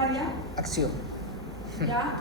voluntaria. Acción. ¿Ya?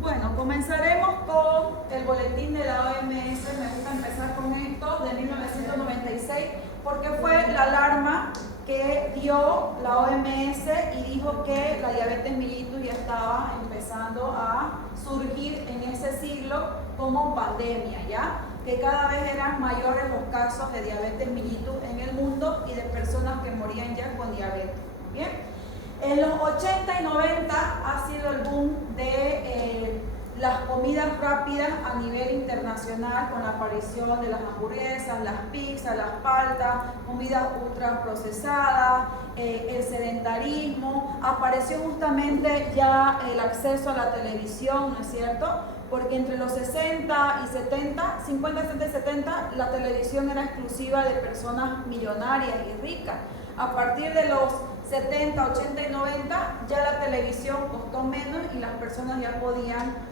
Bueno, comenzaremos con el boletín de la OMS. Me gusta empezar con esto, de 1996, porque fue la alarma que dio la OMS y dijo que la diabetes mellitus ya estaba empezando a surgir en ese siglo como pandemia, ¿ya? Que cada vez eran mayores los casos de diabetes mellitus en el mundo y de personas que morían ya con diabetes. ¿Bien? En los 80 y 90 ha sido el boom de las comidas rápidas a nivel internacional, con la aparición de las hamburguesas, las pizzas, las paltas, comidas ultraprocesadas, el sedentarismo. Apareció justamente ya el acceso a la televisión, ¿no es cierto? Porque entre los 60 y 70, 50, 60 y 70, la televisión era exclusiva de personas millonarias y ricas. A partir de los 70, 80 y 90 ya la televisión costó menos y las personas ya podían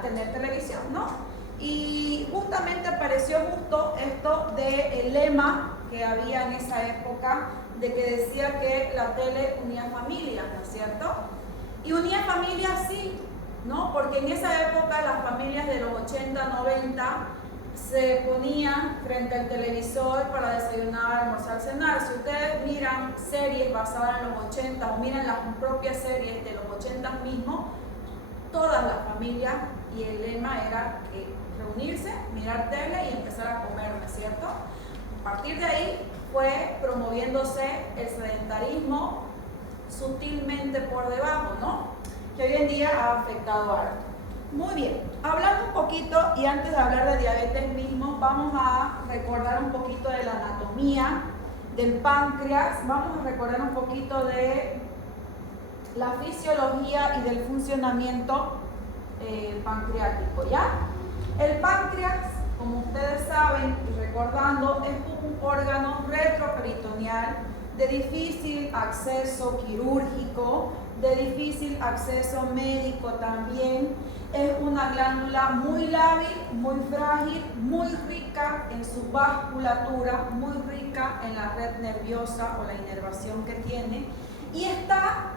tener televisión, ¿no? Y justamente apareció justo esto del lema que había en esa época, de que decía que la tele unía familias, ¿no es cierto? Y unía familias sí, ¿no? Porque en esa época las familias de los 80, 90 se ponían frente al televisor para desayunar, almorzar, cenar. Si ustedes miran series basadas en los 80 o miran las propias series de los 80 mismos, todas las familias, y el lema era reunirse, mirar tele y empezar a comer, ¿no es cierto? A partir de ahí fue promoviéndose el sedentarismo sutilmente por debajo, ¿no? Que hoy en día ha afectado harto. Muy bien, hablando un poquito, y antes de hablar de diabetes mismo, vamos a recordar un poquito de la anatomía del páncreas, vamos a recordar un poquito de la fisiología y del funcionamiento pancreático, ¿ya? El páncreas, como ustedes saben y recordando, es un órgano retroperitoneal de difícil acceso quirúrgico, de difícil acceso médico también. Es una glándula muy lábil, muy frágil, muy rica en su vasculatura, muy rica en la red nerviosa o la inervación que tiene, y está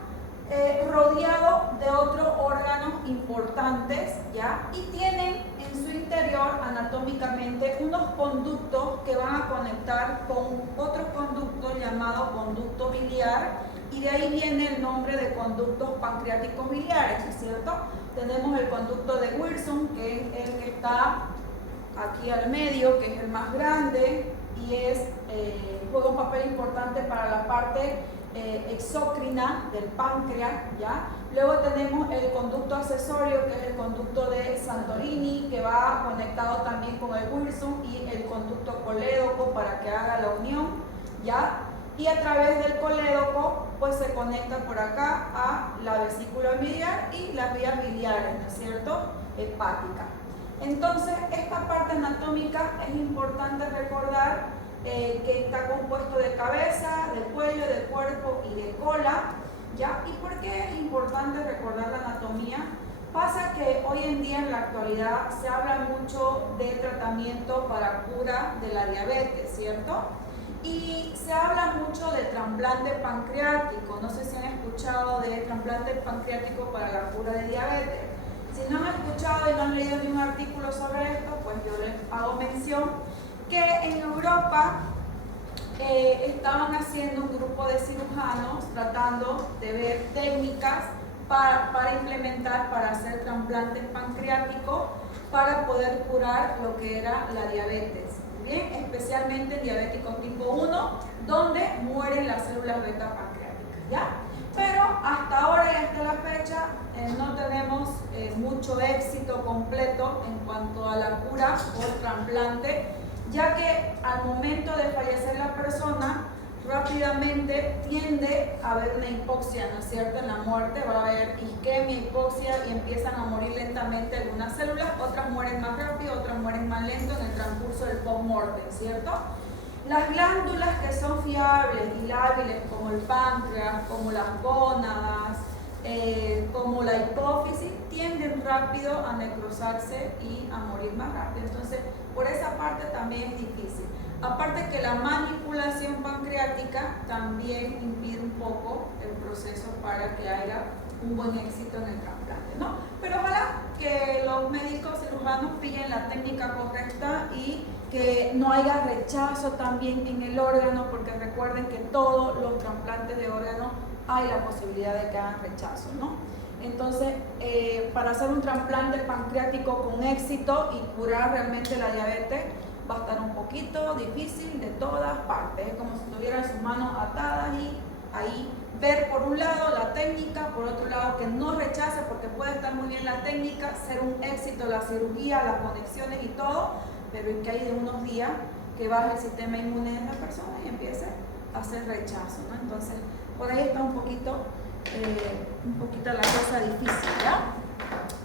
rodeado de otros órganos importantes, ¿ya? Y tienen en su interior anatómicamente unos conductos que van a conectar con otros conductos llamados conducto biliar, y de ahí viene el nombre de conductos pancreáticos biliares, ¿no es cierto? Tenemos el conducto de Wilson, que es el que está aquí al medio, que es el más grande y juega un papel importante para la parte exócrina del páncreas, ¿ya? Luego tenemos el conducto accesorio, que es el conducto de Santorini, que va conectado también con el Wilson, y el conducto colédoco para que haga la unión, ¿ya? Y a través del colédoco pues se conecta por acá a la vesícula biliar y las vías biliares, ¿no es cierto?, hepática. Entonces, esta parte anatómica es importante recordar que está compuesto de cabeza, de cuello, de cuerpo y de cola, ¿ya? ¿Y por qué es importante recordar la anatomía? Pasa que hoy en día, en la actualidad, se habla mucho de tratamiento para cura de la diabetes, ¿cierto? Y se habla mucho de trasplante pancreático. No sé si han escuchado de trasplante pancreático para la cura de diabetes. Si no han escuchado y no han leído ni un artículo sobre esto, pues yo les hago mención que en Europa estaban haciendo un grupo de cirujanos tratando de ver técnicas para implementar, para hacer trasplantes pancreáticos para poder curar lo que era la diabetes. Bien, especialmente diabéticos tipo 1, donde mueren las células beta pancreáticas, ¿ya? Pero hasta ahora y hasta la fecha no tenemos mucho éxito completo en cuanto a la cura o el trasplante, ya que al momento de fallecer la persona, rápidamente tiende a haber una hipoxia, ¿no es cierto? En la muerte va a haber isquemia, hipoxia, y empiezan a morir lentamente algunas células, otras mueren más rápido, otras mueren más lento en el transcurso del post-mortem, ¿cierto? Las glándulas que son fiables y lábiles, como el páncreas, como las gónadas, como la hipófisis, tienden rápido a necrosarse y a morir más rápido. Entonces, por esa parte también es difícil. Aparte que la manipulación pancreática también impide un poco el proceso para que haya un buen éxito en el trasplante, ¿no? Pero ojalá que los médicos cirujanos pillen la técnica correcta y que no haya rechazo también en el órgano, porque recuerden que todos los trasplantes de órganos hay la posibilidad de que hagan rechazo, ¿no? Entonces, para hacer un trasplante pancreático con éxito y curar realmente la diabetes, va a estar un poquito difícil de todas partes. Es como si tuvieran sus manos atadas y ahí ver por un lado la técnica, por otro lado que no rechace, porque puede estar muy bien la técnica, ser un éxito la cirugía, las conexiones y todo, pero es que hay de unos días que baja el sistema inmune de la persona y empiece a hacer rechazo, ¿no? Entonces, por ahí está un poquito la cosa difícil, ¿ya?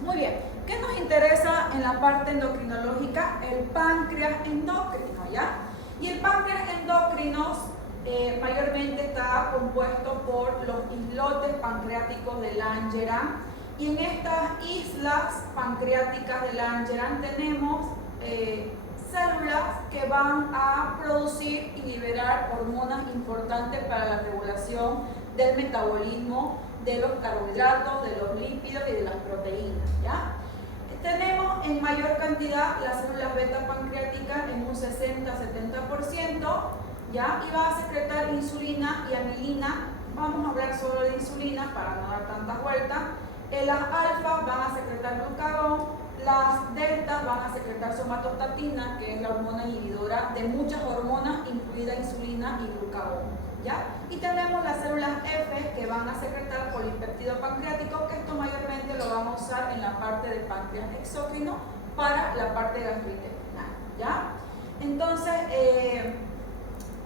Muy bien, ¿qué nos interesa en la parte endocrinológica? El páncreas endocrino, ¿ya? Y el páncreas endocrino mayormente está compuesto por los islotes pancreáticos de Langerhans, y en estas islas pancreáticas de Langerhans tenemos células que van a producir y liberar hormonas importantes para la regulación del metabolismo de los carbohidratos, de los lípidos y de las proteínas, ¿ya? Tenemos en mayor cantidad las células beta pancreáticas en un 60-70%, ¿ya? Y va a secretar insulina y amilina. Vamos a hablar solo de insulina para no dar tantas vueltas. Las alfas van a secretar glucagón, las deltas van a secretar somatostatina, que es la hormona inhibidora de muchas hormonas, incluida insulina y glucagón, ¿ya? Y tenemos las células F, que van a secretar polipéptido pancreático, que esto mayormente lo vamos a usar en la parte del páncreas exócrino para la parte gastrointestinal, ¿ya? Entonces,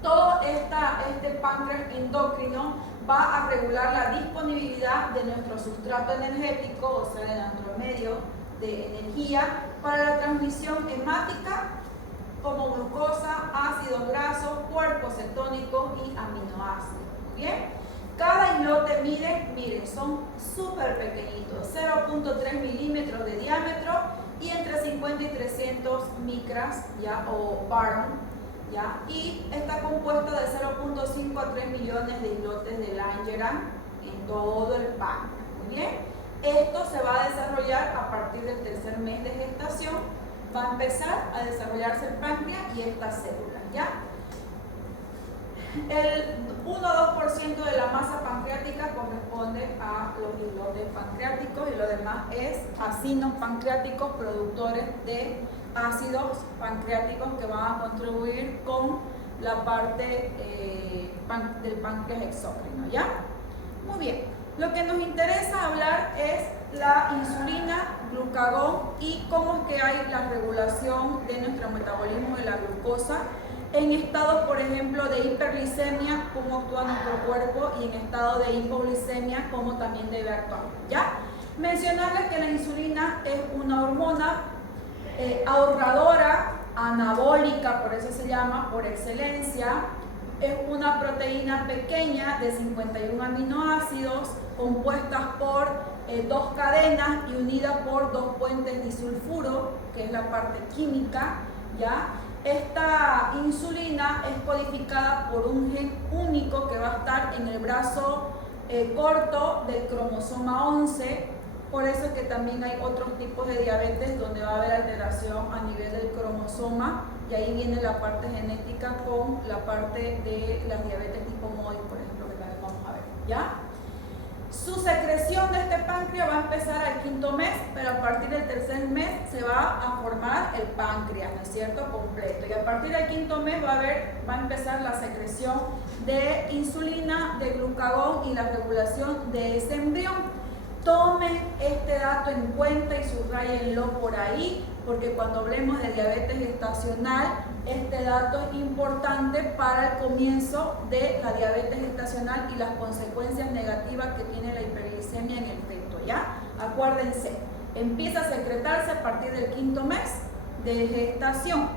todo este páncreas endocrino va a regular la disponibilidad de nuestro sustrato energético, o sea, de nuestro medio de energía, para la transmisión hemática, como glucosa, ácidos grasos, cuerpos cetónicos y aminoácidos. ¿Bien? Cada islote miren, son súper pequeñitos, 0.3 milímetros de diámetro y entre 50 y 300 micras, ¿ya? O baron, ¿ya? Y está compuesto de 0.5 a 3 millones de islotes de Langerhans en todo el páncreas. Muy bien. Esto se va a desarrollar a partir del tercer mes de gestación. Va a empezar a desarrollarse el páncreas y estas células, ¿ya? El 1-2% de la masa pancreática corresponde a los islotes pancreáticos y lo demás es acinos pancreáticos, productores de ácidos pancreáticos que van a contribuir con la parte del páncreas exócrino, ¿ya? Muy bien. Lo que nos interesa hablar es la insulina, glucagón y cómo es que hay la regulación de nuestro metabolismo de la glucosa en estados, por ejemplo, de hiperglicemia, cómo actúa nuestro cuerpo, y en estado de hipoglicemia, cómo también debe actuar, ¿ya? Mencionarles que la insulina es una hormona ahorradora, anabólica, por eso se llama, por excelencia. Es una proteína pequeña de 51 aminoácidos compuestas por 2 cadenas y unidas por 2 puentes disulfuro, que es la parte química, ¿ya? Esta insulina es codificada por un gen único que va a estar en el brazo corto del cromosoma 11. Por eso es que también hay otros tipos de diabetes donde va a haber alteración a nivel del cromosoma, y ahí viene la parte genética con la parte de las diabetes tipo MODY, por ejemplo, que también vamos a ver, ¿ya? Su secreción de este páncreas va a empezar al 5.º mes, pero a partir del 3.er mes se va a formar el páncreas, ¿no es cierto?, completo. Y a partir del 5.º mes va a empezar la secreción de insulina, de glucagón y la regulación de ese embrión. Tomen este dato en cuenta y subrayenlo por ahí, porque cuando hablemos de diabetes gestacional, este dato es importante para el comienzo de la diabetes gestacional y las consecuencias negativas que tiene la hiperglicemia en el feto, ¿ya? Acuérdense, empieza a secretarse a partir del 5.º mes de gestación,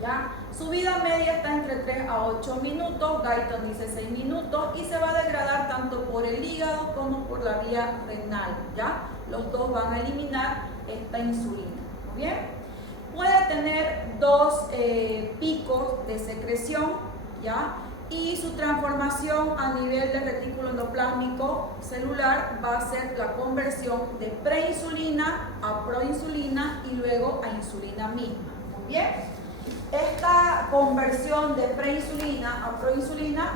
¿ya? Su vida media está entre 3 a 8 minutos, Guyton dice 6 minutos, y se va a degradar tanto por el hígado como por la vía renal, ¿ya? Los dos van a eliminar esta insulina, ¿muy bien? puede tener dos picos de secreción, ¿ya? Y su transformación a nivel del retículo endoplásmico celular va a ser la conversión de preinsulina a proinsulina y luego a insulina misma. Muy bien. Esta conversión de preinsulina a proinsulina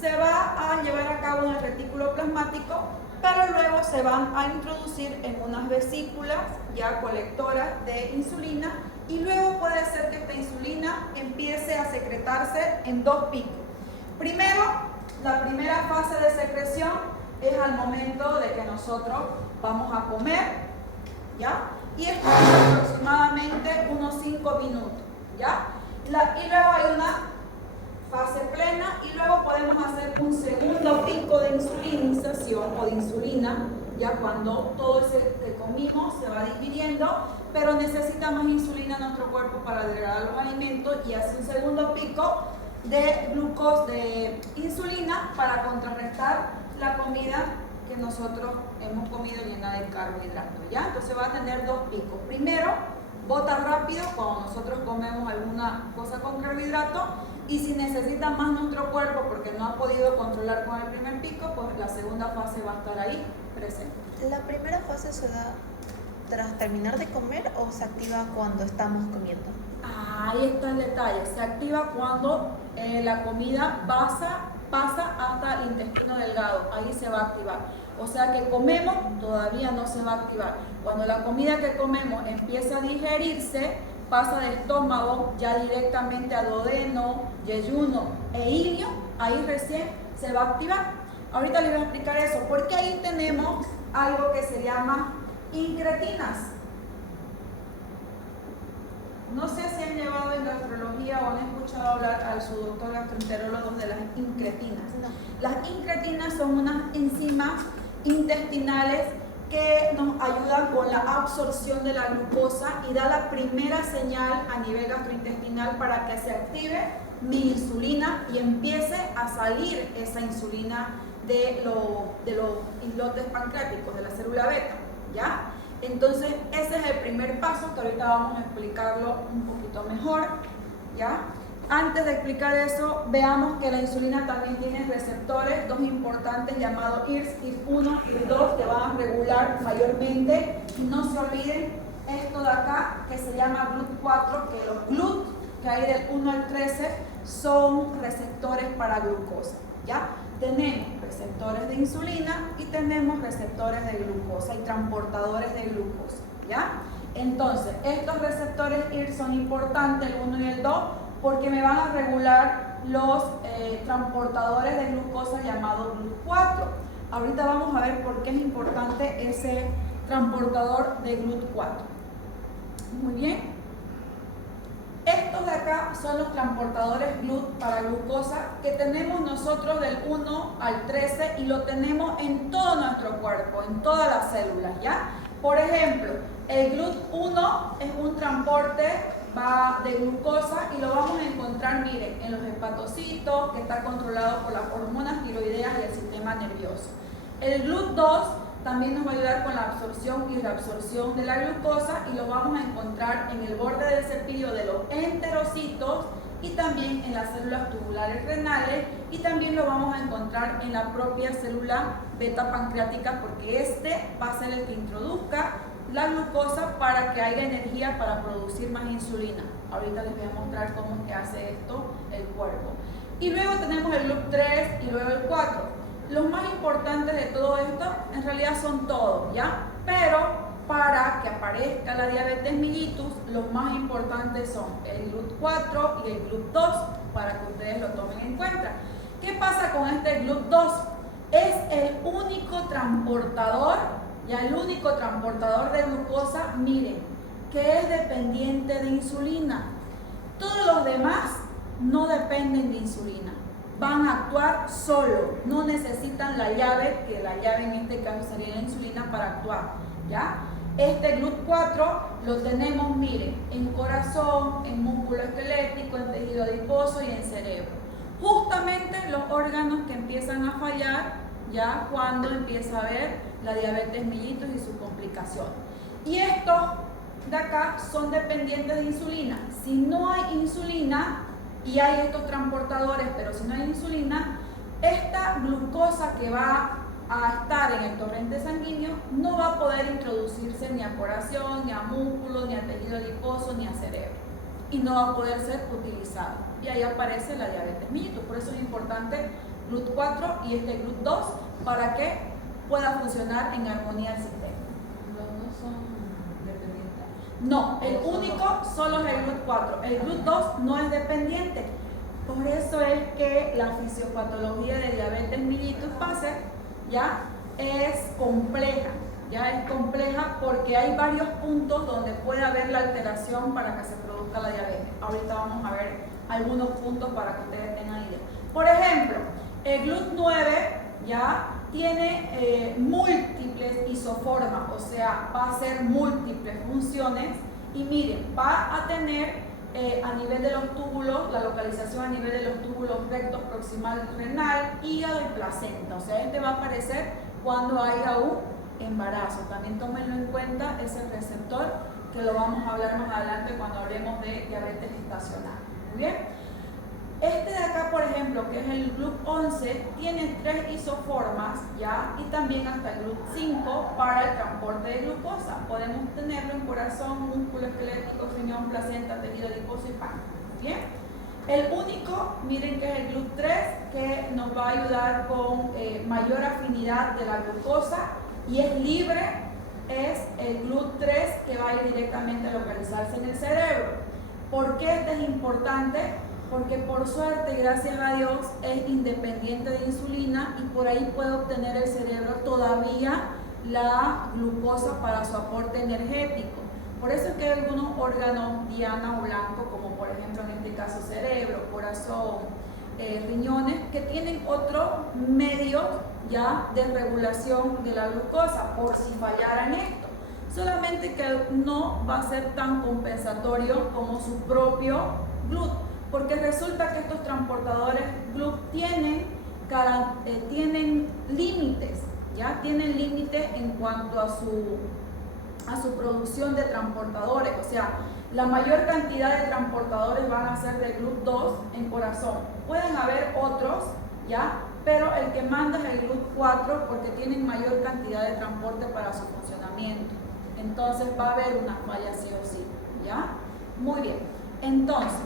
se va a llevar a cabo en el retículo plasmático, pero luego se van a introducir en unas vesículas ya colectoras de insulina y luego puede ser que esta insulina empiece a secretarse en dos picos. Primero, la primera fase de secreción es al momento de que nosotros vamos a comer, ¿ya? Y esto es aproximadamente unos 5 minutos, ¿ya? Y luego hay una fase plena y luego podemos hacer un segundo pico de insulinización o de insulina, ya cuando todo ese que comimos se va digiriendo, pero necesita más insulina en nuestro cuerpo para degradar los alimentos y hace un segundo pico de glucosa, de insulina para contrarrestar la comida que nosotros hemos comido llena de carbohidratos, ¿ya? Entonces va a tener dos picos. Primero, bota rápido cuando nosotros comemos alguna cosa con carbohidratos y si necesita más nuestro cuerpo porque no ha podido controlar con el primer pico, pues la segunda fase va a estar ahí presente. ¿La primera fase se da tras terminar de comer o se activa cuando estamos comiendo? Ahí está el detalle, se activa cuando la comida pasa hasta el intestino delgado, ahí se va a activar. O sea que comemos, todavía no se va a activar. Cuando la comida que comemos empieza a digerirse, pasa del estómago ya directamente a duodeno, yeyuno e ilio, ahí recién se va a activar. Ahorita les voy a explicar eso, porque ahí tenemos algo que se llama incretinas. No sé si han llevado en gastrología o han escuchado hablar a su doctor gastroenterólogo de las incretinas. No. Las incretinas son unas enzimas intestinales que nos ayudan con la absorción de la glucosa y da la primera señal a nivel gastrointestinal para que se active mi insulina y empiece a salir esa insulina de los islotes pancreáticos, de la célula beta, ¿ya? Entonces, ese es el primer paso que ahorita vamos a explicarlo un poquito mejor, ¿ya? Antes de explicar eso, veamos que la insulina también tiene receptores, dos importantes llamados IRS, IRS1 y IRS2, que van a regular mayormente. Y no se olviden esto de acá, que se llama GLUT4, que los GLUT, que hay del 1 al 13, son receptores para glucosa, ¿ya? Tenemos receptores de insulina y tenemos receptores de glucosa y transportadores de glucosa, ¿ya? Entonces, estos receptores IRS son importantes, el 1 y el 2, porque me van a regular los transportadores de glucosa llamados GLUT4. Ahorita vamos a ver por qué es importante ese transportador de GLUT4. Muy bien. Estos de acá son los transportadores GLUT para glucosa que tenemos nosotros del 1 al 13 y lo tenemos en todo nuestro cuerpo, en todas las células, ¿ya? Por ejemplo, el GLUT1 es un transporte de glucosa y lo vamos a encontrar, miren, en los hepatocitos, que está controlado por las hormonas tiroideas y el sistema nervioso. El GLUT2 también nos va a ayudar con la absorción y reabsorción de la glucosa y lo vamos a encontrar en el borde del cepillo de los enterocitos y también en las células tubulares renales y también lo vamos a encontrar en la propia célula beta pancreática porque este va a ser el que introduzca la glucosa para que haya energía para producir más insulina. Ahorita les voy a mostrar cómo es que hace esto el cuerpo. Y luego tenemos el GLUT3 y luego el 4. Los más importantes de todo esto en realidad son todos, ¿ya? Pero para que aparezca la diabetes mellitus, los más importantes son el GLUT4 y el GLUT2, para que ustedes lo tomen en cuenta. ¿Qué pasa con este GLUT2? Es el único transportador, ya el único transportador de glucosa, miren, que es dependiente de insulina. Todos los demás no dependen de insulina. Van a actuar solo, no necesitan la llave, que la llave en este caso sería la insulina para actuar, ¿ya? Este GLUT4 lo tenemos, miren, en corazón, en músculo esquelético, en tejido adiposo y en cerebro. Justamente los órganos que empiezan a fallar ya cuando empieza a haber la diabetes mellitus y su complicación. Y estos de acá son dependientes de insulina. Si no hay insulina y hay estos transportadores, pero si no hay insulina, esta glucosa que va a estar en el torrente sanguíneo no va a poder introducirse ni a corazón, ni a músculo, ni a tejido adiposo, ni a cerebro, y no va a poder ser utilizado. Y ahí aparece la diabetes mellitus. Por eso es importante GLUT4 y este GLUT2 para que pueda funcionar en armonía el sistema. ¿Los dos son dependientes? No, el único solo es el GLUT4. El GLUT2 no es dependiente. Por eso es que la fisiopatología de diabetes mellitus ya es compleja. Ya es compleja porque hay varios puntos donde puede haber la alteración para que se produzca la diabetes. Ahorita vamos a ver algunos puntos para que ustedes tengan idea. Por ejemplo, el GLUT9 ya tiene múltiples isoformas, o sea, va a hacer múltiples funciones y miren, va a tener a nivel de los túbulos, la localización a nivel de los túbulos rectos, proximal, renal, hígado y placenta. O sea, este va a aparecer cuando haya un embarazo. También tómenlo en cuenta, es el receptor que lo vamos a hablar más adelante cuando hablemos de diabetes gestacional. Muy bien. Este de acá, por ejemplo, que es el GLUT11, tiene 3 isoformas ya y también hasta el GLUT5 para el transporte de glucosa. Podemos tenerlo en corazón, músculo esquelético, riñón, placenta, tejido adiposo y páncreas. Bien. El único, miren que es el GLUT3, que nos va a ayudar con mayor afinidad de la glucosa y es libre, es el GLUT3 que va a ir directamente a localizarse en el cerebro. ¿Por qué este es importante? Porque por suerte, gracias a Dios, es independiente de insulina y por ahí puede obtener el cerebro todavía la glucosa para su aporte energético. Por eso es que hay algunos órganos diana o blanco, como por ejemplo en este caso cerebro, corazón, riñones, que tienen otro medio ya de regulación de la glucosa por si fallaran esto. Solamente que no va a ser tan compensatorio como su propio GLUT, porque resulta que estos transportadores GLUT tienen límites, ¿ya? Tienen límites en cuanto a su producción de transportadores, o sea, la mayor cantidad de transportadores van a ser de GLUT2 en corazón. Pueden haber otros, ¿ya? Pero el que manda es el GLUT4 porque tienen mayor cantidad de transporte para su funcionamiento. Entonces va a haber una falla sí o sí, ¿ya? Muy bien. Entonces,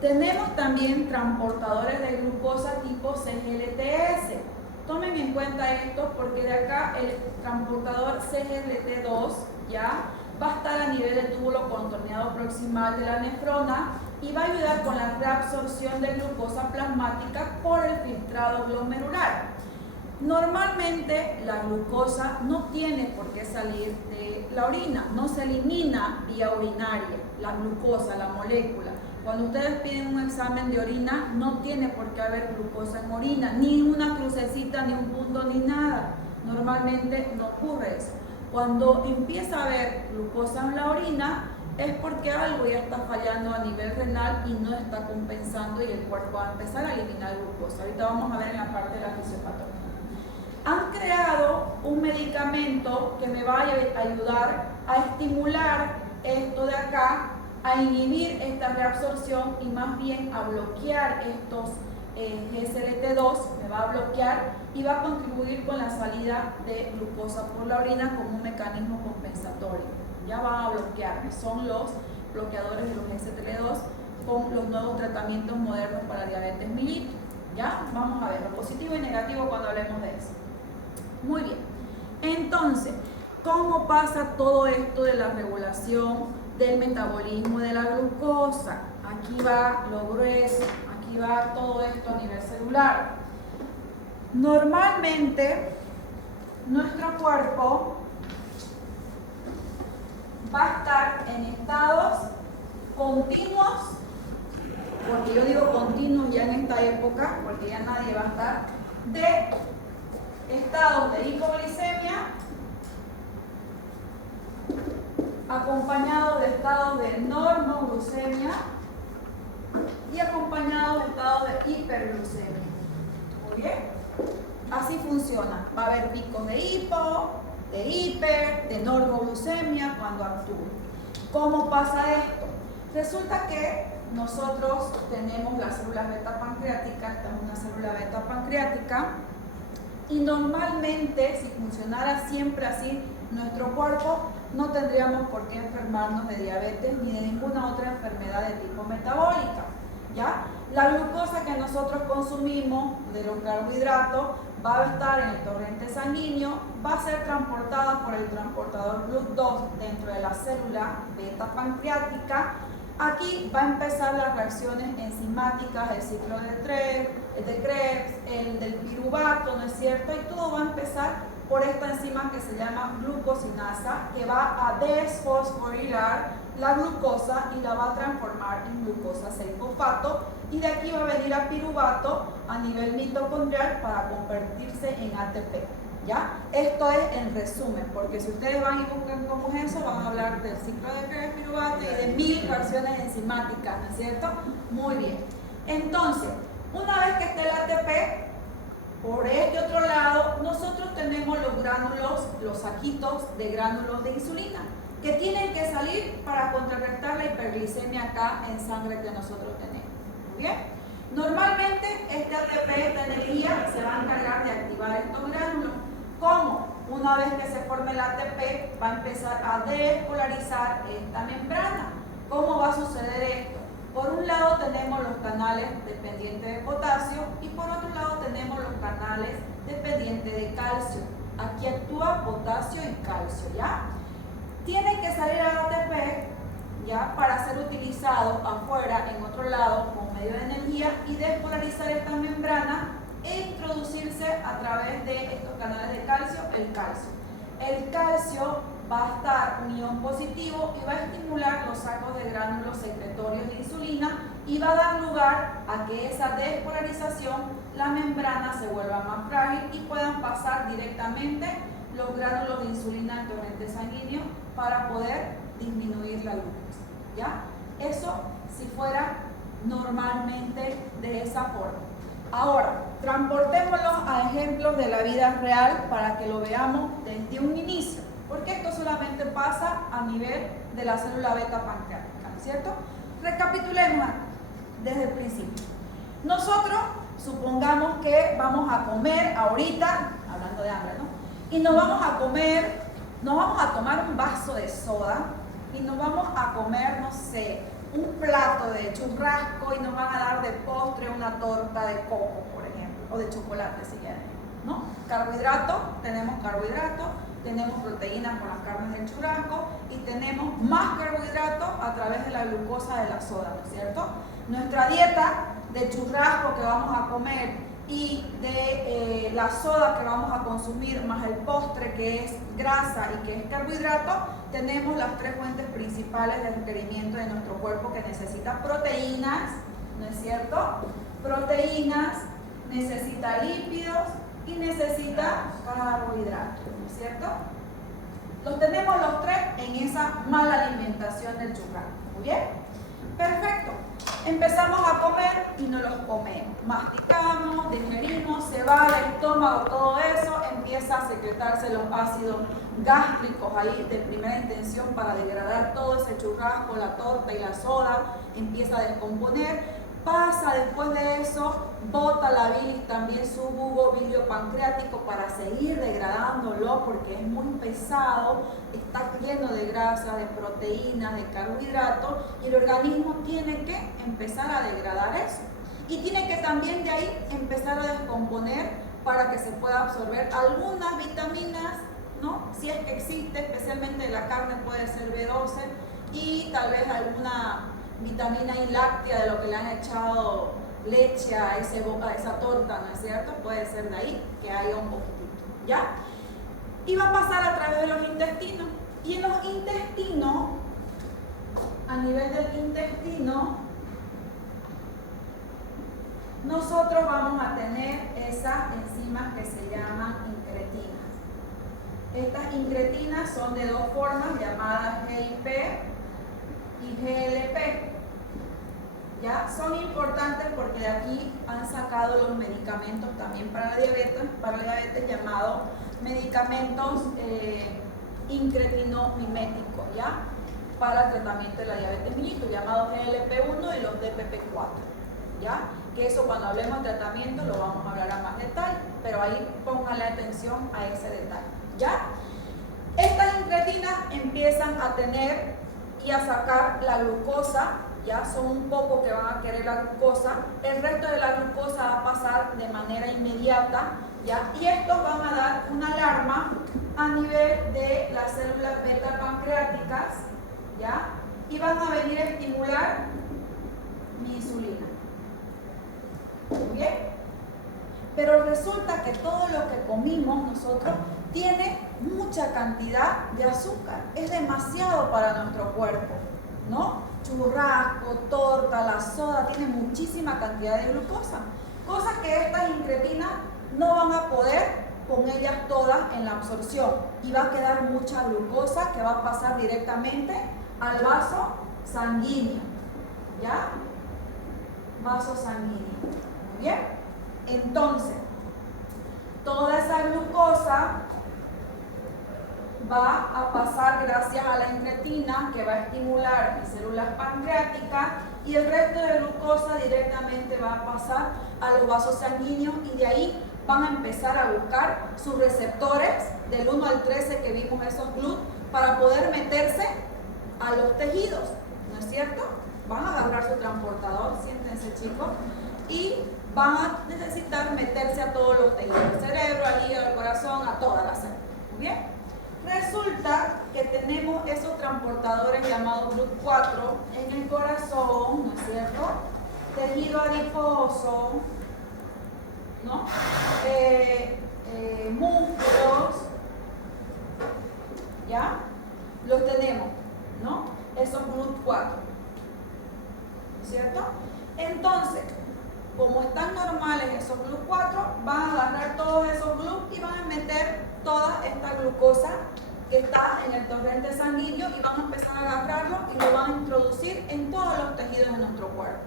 tenemos también transportadores de glucosa tipo CGLT-S. Tomen en cuenta esto porque de acá el transportador CGLT2 ya va a estar a nivel del túbulo contorneado proximal de la nefrona y va a ayudar con la reabsorción de glucosa plasmática por el filtrado glomerular. Normalmente la glucosa no tiene por qué salir de la orina, no se elimina vía urinaria, la glucosa, la molécula. Cuando ustedes piden un examen de orina, no tiene por qué haber glucosa en orina, ni una crucecita, ni un punto, ni nada. Normalmente no ocurre eso. Cuando empieza a haber glucosa en la orina, es porque algo ya está fallando a nivel renal y no está compensando y el cuerpo va a empezar a eliminar glucosa. Ahorita vamos a ver en la parte de la fisiopatología. Han creado un medicamento que me va a ayudar a estimular esto de acá, a inhibir esta reabsorción y más bien a bloquear estos GSLT2, me va a bloquear y va a contribuir con la salida de glucosa por la orina como un mecanismo compensatorio. Ya van a bloquear, son los bloqueadores de los GSLT2 con los nuevos tratamientos modernos para diabetes mellitus. Ya vamos a ver lo positivo y negativo cuando hablemos de eso. Muy bien, entonces, ¿cómo pasa todo esto de la regulación del metabolismo de la glucosa? Aquí va lo grueso, aquí va todo esto a nivel celular. Normalmente, nuestro cuerpo va a estar en estados continuos, porque yo digo continuos ya en esta época, porque ya nadie va a estar, de estados de hipoglicemia acompañados de estados de normoglucemia y acompañados de estados de hiperglucemia. Muy bien, así funciona. Va a haber picos de hipo, de hiper, de normoglucemia cuando actúe. ¿Cómo pasa esto? Resulta que nosotros tenemos las células beta pancreáticas, esta es una célula beta pancreática, y normalmente, si funcionara siempre así nuestro cuerpo, no tendríamos por qué enfermarnos de diabetes ni de ninguna otra enfermedad de tipo metabólica, ¿ya? La glucosa que nosotros consumimos de los carbohidratos va a estar en el torrente sanguíneo, va a ser transportada por el transportador GLUT2 dentro de la célula beta pancreática. Aquí va a empezar las reacciones enzimáticas, el ciclo de Krebs, el del piruvato, ¿no es cierto? Y todo va a empezar por esta enzima que se llama glucosinasa, que va a desfosforilar la glucosa y la va a transformar en glucosa 6-fosfato, y de aquí va a venir a piruvato a nivel mitocondrial para convertirse en ATP, ¿ya? Esto es en resumen, porque si ustedes van y buscan cómo es eso, van a hablar del ciclo de Krebs, piruvato y de 1000 reacciones enzimáticas, ¿no es cierto? Muy bien. Entonces, una vez que esté el ATP, por este otro lado, nosotros tenemos los gránulos, los saquitos de gránulos de insulina, que tienen que salir para contrarrestar la hiperglicemia acá en sangre que nosotros tenemos. ¿Muy bien? Normalmente este ATP, esta energía, se va a encargar de activar estos gránulos. ¿Cómo? Una vez que se forme el ATP, va a empezar a despolarizar esta membrana. ¿Cómo va a suceder esto? Por un lado tenemos los canales dependientes de potasio y por otro lado tenemos los canales dependientes de calcio. Aquí actúa potasio y calcio, ¿ya? Tiene que salir al ATP, ¿ya? Para ser utilizado afuera, en otro lado, como medio de energía y despolarizar esta membrana e introducirse a través de estos canales de calcio, el calcio. El calcio va a estar un ion positivo y va a estimular los sacos de gránulos secretorios de insulina y va a dar lugar a que esa despolarización, la membrana se vuelva más frágil y puedan pasar directamente los gránulos de insulina al torrente sanguíneo para poder disminuir la glucosa, ¿ya? Eso si fuera normalmente de esa forma. Ahora, transportémoslo a ejemplos de la vida real para que lo veamos desde un inicio, porque esto solamente pasa a nivel de la célula beta pancreática, ¿no es cierto? Recapitulemos desde el principio. Nosotros supongamos que vamos a comer ahorita, hablando de hambre, ¿no? Y nos vamos a tomar un vaso de soda y nos vamos a comer, no sé, un plato de churrasco y nos van a dar de postre una torta de coco, por ejemplo, o de chocolate si quieren, ¿no? Carbohidratos, tenemos proteínas con las carnes del churrasco y tenemos más carbohidratos a través de la glucosa de la soda, ¿no es cierto? Nuestra dieta de churrasco que vamos a comer y de la soda que vamos a consumir más el postre que es grasa y que es carbohidrato, tenemos las tres fuentes principales de requerimiento de nuestro cuerpo que necesita proteínas, ¿no es cierto? Proteínas, necesita lípidos y necesita carbohidratos, ¿no es cierto? Los tenemos los tres en esa mala alimentación del churrasco, ¿muy bien? Perfecto. Empezamos a comer y no los comemos. Masticamos, digerimos, se va al estómago, todo eso, empieza a secretarse los ácidos gástricos ahí de primera intención para degradar todo ese churrasco, la torta y la soda, empieza a descomponer. Pasa después de eso, bota la bilis también su jugo biliopancreático para seguir degradándolo porque es muy pesado, está lleno de grasa, de proteínas, de carbohidratos y el organismo tiene que empezar a degradar eso. Y tiene que también de ahí empezar a descomponer para que se pueda absorber algunas vitaminas, ¿no? Si es que existe, especialmente la carne puede ser B12 y tal vez alguna vitamina I láctea de lo que le han echado leche a esa torta, ¿no es cierto? Puede ser de ahí que haya un poquitito, ¿ya? Y va a pasar a través de los intestinos. Y en los intestinos, a nivel del intestino, nosotros vamos a tener esas enzimas que se llaman incretinas. Estas incretinas son de dos formas llamadas GIP y GLP. ¿Ya? Son importantes porque de aquí han sacado los medicamentos también para la diabetes llamados medicamentos incretinomiméticos, ¿ya? para el tratamiento de la diabetes mellitus, llamados GLP-1 y los DPP-4, ¿ya? Que eso cuando hablemos de tratamiento lo vamos a hablar a más detalle, pero ahí pónganle atención a ese detalle, ¿ya? Estas incretinas empiezan a tener y a sacar la glucosa, ya son un poco que van a querer la glucosa, el resto de la glucosa va a pasar de manera inmediata, ¿ya? Y estos van a dar una alarma a nivel de las células beta pancreáticas, ¿ya? Y van a venir a estimular mi insulina. ¿Muy bien? Pero resulta que todo lo que comimos nosotros tiene mucha cantidad de azúcar, es demasiado para nuestro cuerpo, ¿no? Churrasco, torta, la soda, tiene muchísima cantidad de glucosa, cosas que estas incretinas no van a poder con ellas todas en la absorción y va a quedar mucha glucosa que va a pasar directamente al vaso sanguíneo, ¿ya? Vaso sanguíneo, muy bien. Entonces, toda esa glucosa va a pasar gracias a la incretina que va a estimular mis células pancreáticas y el resto de glucosa directamente va a pasar a los vasos sanguíneos y de ahí van a empezar a buscar sus receptores del 1 al 13 que vimos esos GLUT para poder meterse a los tejidos, ¿no es cierto? Van a agarrar su transportador, siéntense chicos, y van a necesitar meterse a todos los tejidos, el cerebro, al hígado, al corazón, a toda la célula. ¿Muy bien? Resulta que tenemos esos transportadores llamados GLUT4 en el corazón, ¿no es cierto? Tejido adiposo, ¿no? Músculos, ¿ya? Los tenemos, ¿no? Esos GLUT4, ¿cierto? Entonces, como están normales esos GLUT4, van a agarrar todos esos GLUT y van a meter toda esta glucosa que está en el torrente sanguíneo y van a empezar a agarrarlo y lo van a introducir en todos los tejidos de nuestro cuerpo,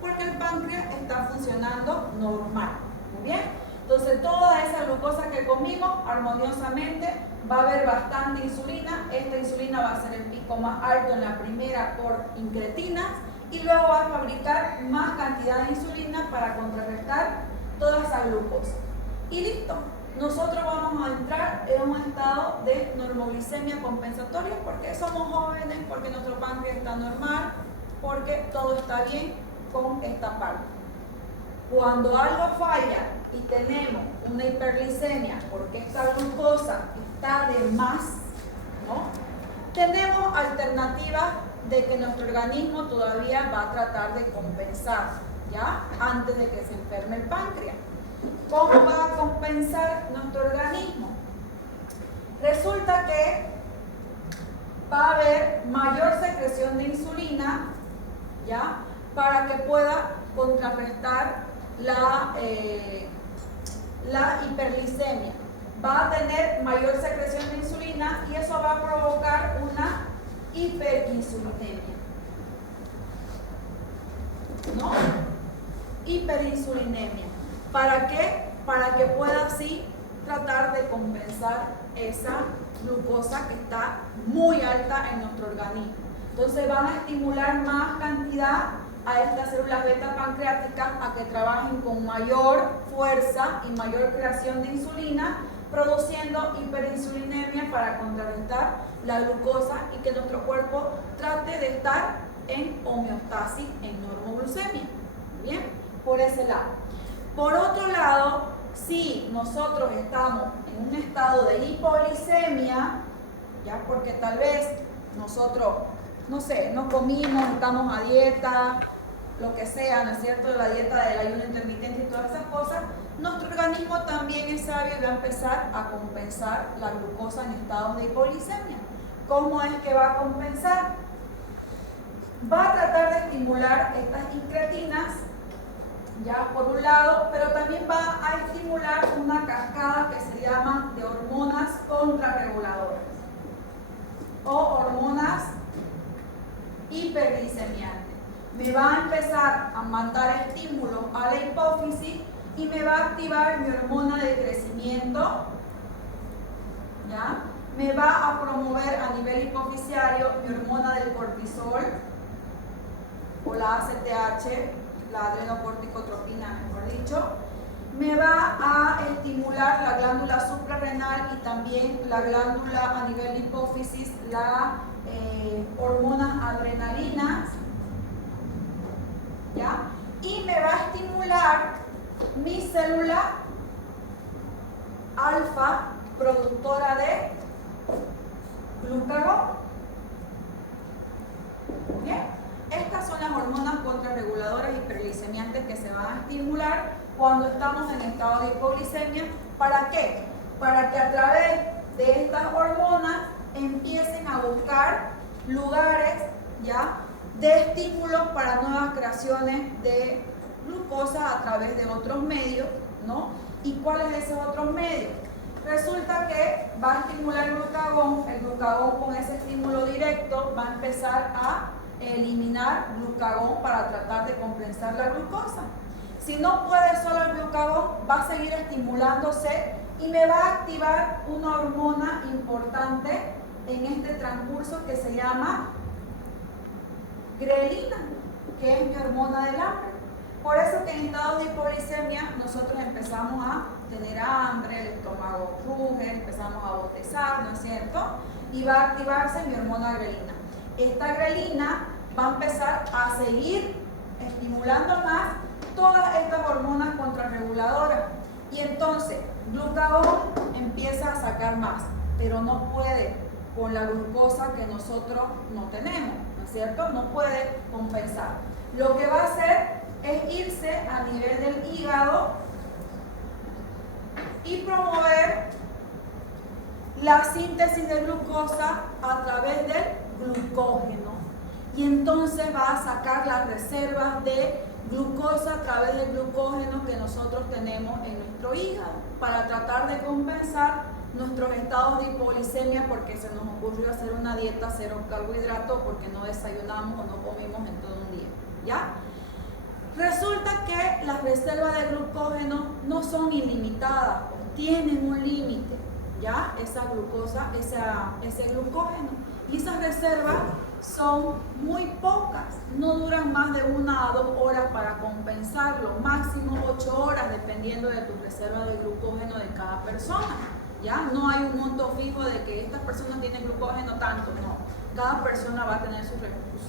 porque el páncreas está funcionando normal. Muy bien, entonces toda esa glucosa que comimos armoniosamente va a haber bastante insulina. Esta insulina va a ser el pico más alto en la primera por incretinas y luego va a fabricar más cantidad de insulina para contrarrestar toda esa glucosa y listo. Nosotros vamos a entrar en un estado de normoglicemia compensatoria porque somos jóvenes, porque nuestro páncreas está normal, porque todo está bien con esta parte. Cuando algo falla y tenemos una hiperglicemia porque esta glucosa está de más, ¿no? Tenemos alternativas de que nuestro organismo todavía va a tratar de compensar, ¿ya? Antes de que se enferme el páncreas. ¿Cómo va a compensar nuestro organismo? Resulta que va a haber mayor secreción de insulina, ¿ya? Para que pueda contrarrestar la hiperglicemia. Va a tener mayor secreción de insulina y eso va a provocar una hiperinsulinemia, ¿no? Hiperinsulinemia. ¿Para qué? Para que pueda así tratar de compensar esa glucosa que está muy alta en nuestro organismo. Entonces van a estimular más cantidad a estas células beta pancreáticas a que trabajen con mayor fuerza y mayor creación de insulina, produciendo hiperinsulinemia para contrarrestar la glucosa y que nuestro cuerpo trate de estar en homeostasis, en normoglucemia. Bien, por ese lado. Por otro lado, si nosotros estamos en un estado de hipoglicemia, ya porque tal vez nosotros, no sé, no comimos, estamos a dieta, lo que sea, ¿no es cierto?, la dieta del ayuno intermitente y todas esas cosas, nuestro organismo también es sabio y va a empezar a compensar la glucosa en estados de hipoglicemia. ¿Cómo es que va a compensar? Va a tratar de estimular estas incretinas, ya por un lado, pero también va a estimular una cascada que se llama de hormonas contrarreguladoras o hormonas hiperglicemiantes. Me va a empezar a mandar estímulos a la hipófisis y me va a activar mi hormona de crecimiento, ¿ya? me va a promover a nivel hipofisiario mi hormona del cortisol o la ACTH, la adrenocorticotropina, mejor dicho. Me va a estimular la glándula suprarrenal y también la glándula a nivel de hipófisis, la hormona adrenalina, ¿ya? Y me va a estimular mi célula alfa productora de glucagón. Bien, estas son las hormonas contrarreguladoras hiperglicemiantes que se van a estimular cuando estamos en estado de hipoglicemia. ¿Para qué? Para que a través de estas hormonas empiecen a buscar lugares, ¿ya?, de estímulos para nuevas creaciones de glucosa a través de otros medios, ¿no? ¿Y cuáles son esos otros medios? Resulta que va a estimular el glucagón con ese estímulo directo va a empezar a eliminar glucagón para tratar de compensar la glucosa. Si no puede solo el glucagón, va a seguir estimulándose y me va a activar una hormona importante en este transcurso que se llama grelina, que es mi hormona del hambre. Por eso que en estado de hipoglicemia nosotros empezamos a tener hambre, el estómago ruge, empezamos a bostezar, ¿no es cierto? Y va a activarse mi hormona grelina. Esta grelina va a empezar a seguir estimulando más todas estas hormonas contrarreguladoras. Y entonces, glucagón empieza a sacar más, pero no puede con la glucosa que nosotros no tenemos, ¿no es cierto? No puede compensar. Lo que va a hacer es irse a nivel del hígado y promover la síntesis de glucosa a través del glucógeno. Y entonces va a sacar las reservas de glucosa a través del glucógeno que nosotros tenemos en nuestro hígado para tratar de compensar nuestros estados de hipoglicemia, porque se nos ocurrió hacer una dieta cero carbohidratos porque no desayunamos o no comimos en todo un día, ¿ya? Resulta que las reservas de glucógeno no son ilimitadas, tienen un límite, ¿ya? Esa glucosa, ese glucógeno. Y esas reservas son muy pocas, no duran más de 1 a 2 horas para compensarlo, máximo 8 horas dependiendo de tu reserva de glucógeno de cada persona, ¿ya? No hay un monto fijo de que estas personas tienen glucógeno tanto, no. Cada persona va a tener su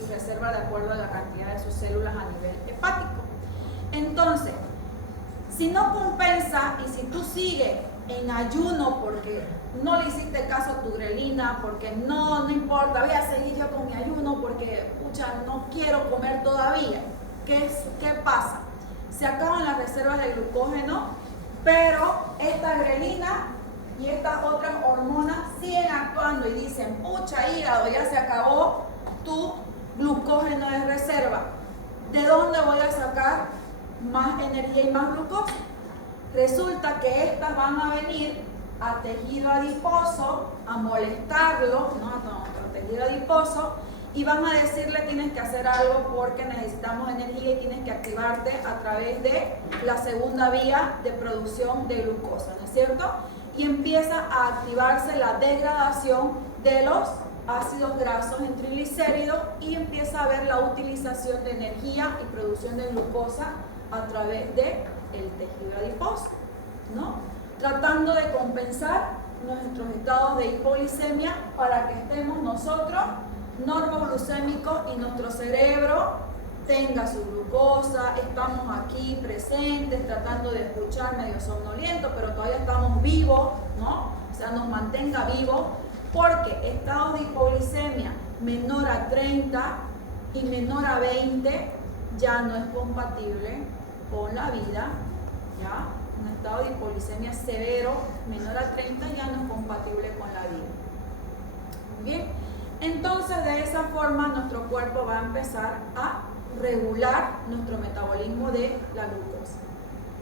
reserva de acuerdo a la cantidad de sus células a nivel hepático. Entonces, si no compensa y si tú sigues en ayuno porque no le hiciste caso a tu grelina, porque no importa, voy a seguir yo con mi ayuno porque, pucha, no quiero comer todavía, ¿qué pasa? Se acaban las reservas de glucógeno, pero esta grelina y estas otras hormonas siguen actuando y dicen, pucha, hígado, ya se acabó tu glucógeno de reserva. ¿De dónde voy a sacar más energía y más glucosa? Resulta que estas van a venir a tejido adiposo, a molestarlo, ¿no?, a nuestro tejido adiposo, y van a decirle tienes que hacer algo porque necesitamos energía y tienes que activarte a través de la segunda vía de producción de glucosa, ¿no es cierto? Y empieza a activarse la degradación de los ácidos grasos en triglicéridos y empieza a haber la utilización de energía y producción de glucosa a través del tejido adiposo, ¿no? Tratando de compensar nuestros estados de hipoglicemia para que estemos nosotros normoglucémicos y nuestro cerebro tenga su glucosa. Estamos aquí presentes tratando de escuchar, medio somnoliento, pero todavía estamos vivos, ¿no? O sea, nos mantenga vivos, porque estados de hipoglicemia menor a 30 y menor a 20 ya no es compatible con la vida, ¿ya? Un estado de hipoglicemia severo menor a 30 ya no es compatible con la vida. Muy bien, entonces de esa forma nuestro cuerpo va a empezar a regular nuestro metabolismo de la glucosa.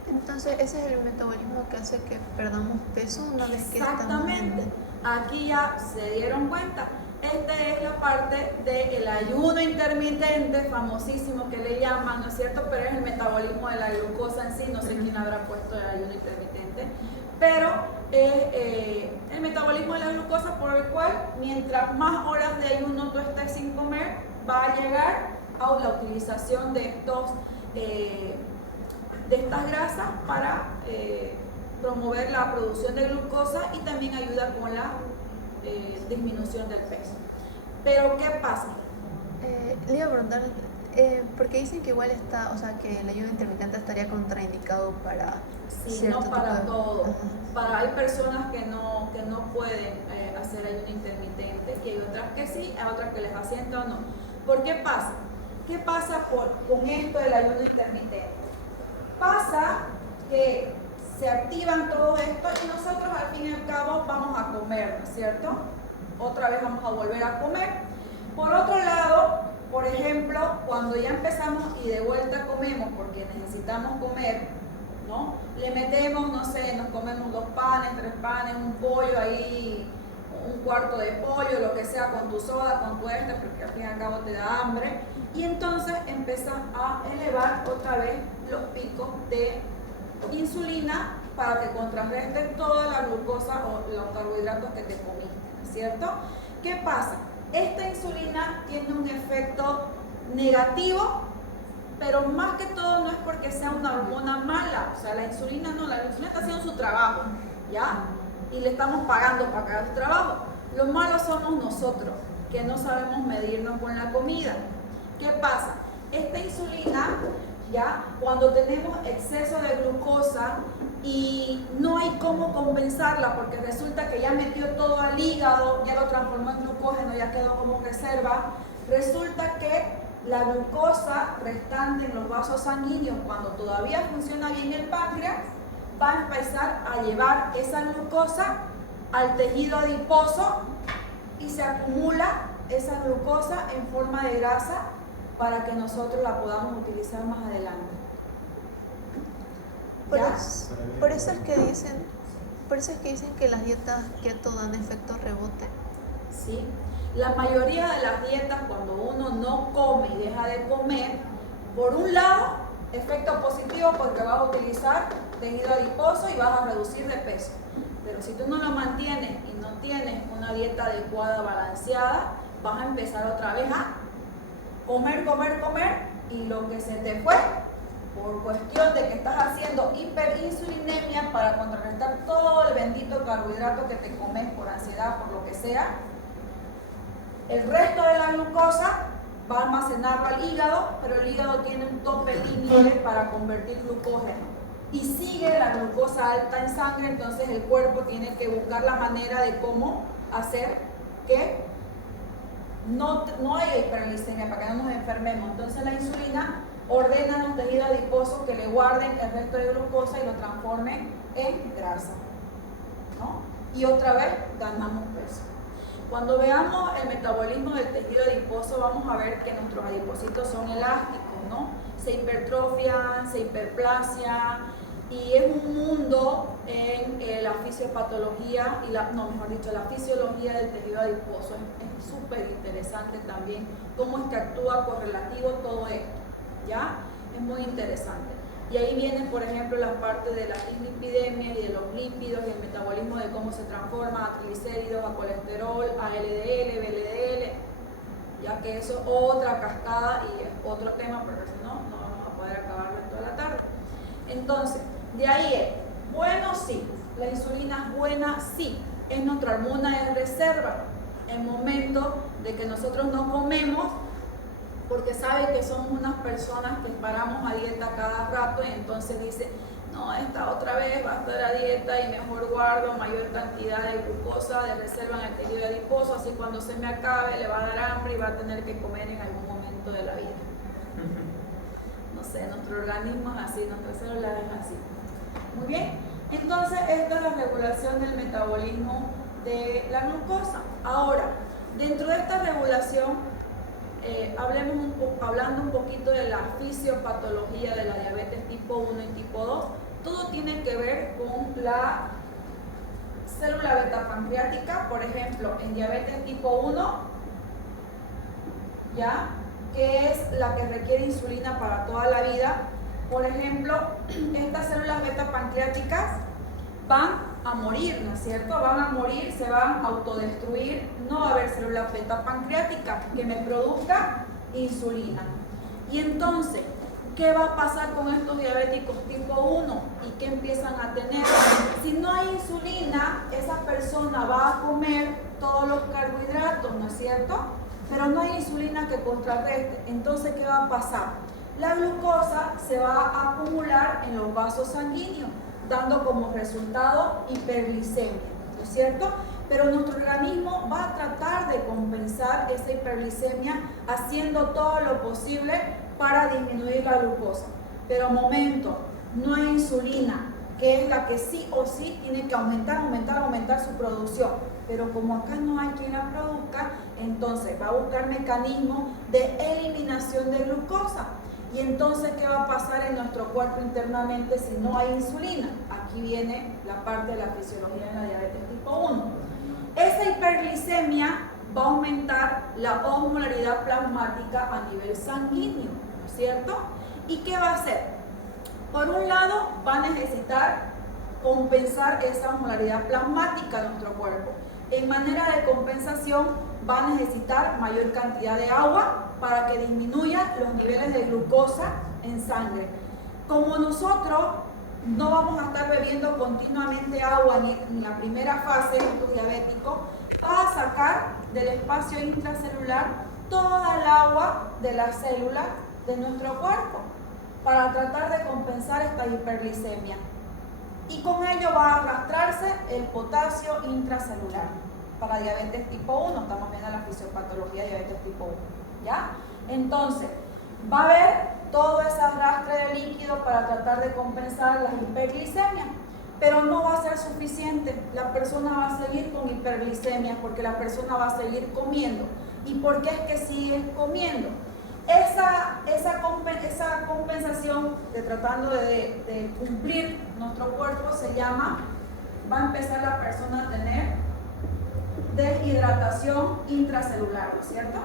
Entonces ese es el metabolismo que hace que perdamos peso una vez que estamos... Exactamente, aquí ya se dieron cuenta. Esta es la parte del ayuno intermitente, famosísimo que le llaman, ¿no es cierto? Pero es el metabolismo de la glucosa en sí, no sé quién habrá puesto el ayuno intermitente, pero el metabolismo de la glucosa glucosa por el cual mientras más horas de ayuno tú estés sin comer, va a llegar a la utilización de estas grasas para promover la producción de glucosa y también ayuda con la disminución del peso. Pero ¿qué pasa? Le iba a preguntar, porque dicen que igual está, o sea, que el ayuno intermitente estaría contraindicado para Sí, cierto no para tipo de... todo. Ajá. Hay personas que no pueden hacer ayuno intermitente y hay otras que sí, hay otras que les asienta o no. ¿Por qué pasa? ¿Qué pasa con esto del ayuno intermitente? Pasa que se activan todo esto y nosotros al fin y al cabo vamos a comer, ¿no es cierto? Otra vez vamos a volver a comer. Por otro lado, por ejemplo, cuando ya empezamos y de vuelta comemos porque necesitamos comer, ¿no? Le metemos, no sé, nos comemos 2 panes, 3 panes, un pollo ahí, un cuarto de pollo, lo que sea, con tu soda, con tu porque al fin y al cabo te da hambre. Y entonces empiezas a elevar otra vez los picos de insulina para que contrarresten toda la glucosa o los carbohidratos que te comiste, ¿no es cierto? ¿Qué pasa? Esta insulina tiene un efecto negativo, pero más que todo no es porque sea una hormona mala, o sea, la insulina no, la insulina está haciendo su trabajo, ¿ya? Y le estamos pagando para que haga su trabajo. Lo malo somos nosotros, que no sabemos medirnos con la comida. ¿Qué pasa? Esta insulina, ¿ya? Cuando tenemos exceso de glucosa y no hay cómo compensarla porque resulta que ya metió todo al hígado, ya lo transformó en glucógeno, ya quedó como reserva, resulta que la glucosa restante en los vasos sanguíneos, cuando todavía funciona bien el páncreas, va a empezar a llevar esa glucosa al tejido adiposo y se acumula esa glucosa en forma de grasa para que nosotros la podamos utilizar más adelante. Por eso es que dicen que las dietas keto dan efecto rebote. Sí, la mayoría de las dietas cuando uno no come y deja de comer, por un lado, efecto positivo porque vas a utilizar tejido adiposo y vas a reducir de peso. Pero si tú no lo mantienes y no tienes una dieta adecuada, balanceada, vas a empezar otra vez a comer y lo que se te fue por cuestión de que estás haciendo hiperinsulinemia para contrarrestar todo el bendito carbohidrato que te comes por ansiedad, por lo que sea, el resto de la glucosa va a almacenarlo al hígado, pero el hígado tiene un tope límite para convertir glucógeno y sigue la glucosa alta en sangre, entonces el cuerpo tiene que buscar la manera de cómo hacer que no haya hiperglicemia para que no nos enfermemos. Entonces la insulina ordena a los tejidos adiposos que le guarden el resto de glucosa y lo transformen en grasa, ¿no? Y otra vez ganamos peso. Cuando veamos el metabolismo del tejido adiposo, vamos a ver que nuestros adipocitos son elásticos, ¿no? Se hipertrofian, se hiperplasian, y es un mundo en la fisiopatología y la fisiología del tejido adiposo. Es súper interesante también cómo es que actúa correlativo todo esto, ¿ya? Es muy interesante. Y ahí viene, por ejemplo, la parte de la dislipidemia y de los lípidos y el metabolismo de cómo se transforma a triglicéridos, a colesterol, a LDL, VLDL, ya que eso es otra cascada y es otro tema, porque si no, no vamos a poder acabarlo en toda la tarde. Entonces, de ahí es, bueno, sí, la insulina es buena, sí, es nuestra hormona de reserva en momento de que nosotros no comemos, porque sabe que somos unas personas que paramos a dieta cada rato y entonces dice, no, esta otra vez va a estar a dieta y mejor guardo mayor cantidad de glucosa de reserva en el tejido adiposo, así cuando se me acabe le va a dar hambre y va a tener que comer en algún momento de la vida. No sé, nuestro organismo es así, nuestra célula es así. Muy bien, entonces esta es la regulación del metabolismo de la glucosa. Ahora, dentro de esta regulación, hablando un poquito de la fisiopatología de la diabetes tipo 1 y tipo 2, todo tiene que ver con la célula beta pancreática, por ejemplo, en diabetes tipo 1, ¿ya? Que es la que requiere insulina para toda la vida. Por ejemplo, estas células beta pancreáticas van a morir, ¿no es cierto? Van a morir, se van a autodestruir, no va a haber célula beta pancreática que me produzca insulina. Y entonces, ¿qué va a pasar con estos diabéticos tipo 1 y qué empiezan a tener? Si no hay insulina, esa persona va a comer todos los carbohidratos, ¿no es cierto? Pero no hay insulina que contrarreste. Entonces, ¿qué va a pasar? La glucosa se va a acumular en los vasos sanguíneos, dando como resultado hiperglicemia, ¿no es cierto? Pero nuestro organismo va a tratar de compensar esa hiperglicemia haciendo todo lo posible para disminuir la glucosa. Pero momento, no hay insulina, que es la que sí o sí tiene que aumentar su producción. Pero como acá no hay quien la produzca, entonces va a buscar mecanismos de eliminación de glucosa. Y entonces, ¿qué va a pasar en nuestro cuerpo internamente si no hay insulina? Aquí viene la parte de la fisiología de la diabetes tipo 1. Esa hiperglicemia va a aumentar la osmolaridad plasmática a nivel sanguíneo, ¿no es cierto? ¿Y qué va a hacer? Por un lado, va a necesitar compensar esa osmolaridad plasmática de nuestro cuerpo. En manera de compensación, va a necesitar mayor cantidad de agua para que disminuya los niveles de glucosa en sangre. Como nosotros no vamos a estar bebiendo continuamente agua ni en la primera fase de estos diabéticos, va a sacar del espacio intracelular toda el agua de las células de nuestro cuerpo para tratar de compensar esta hiperglicemia. Y con ello va a arrastrarse el potasio intracelular para diabetes tipo 1. Estamos viendo la fisiopatología de diabetes tipo 1. ¿Ya? Entonces, va a haber todo ese arrastre de líquido para tratar de compensar las hiperglicemias, pero no va a ser suficiente. La persona va a seguir con hiperglicemia porque la persona va a seguir comiendo. ¿Y por qué es que sigue comiendo? Esa compensación de tratando de cumplir nuestro cuerpo se llama, va a empezar la persona a tener deshidratación intracelular, ¿no es cierto?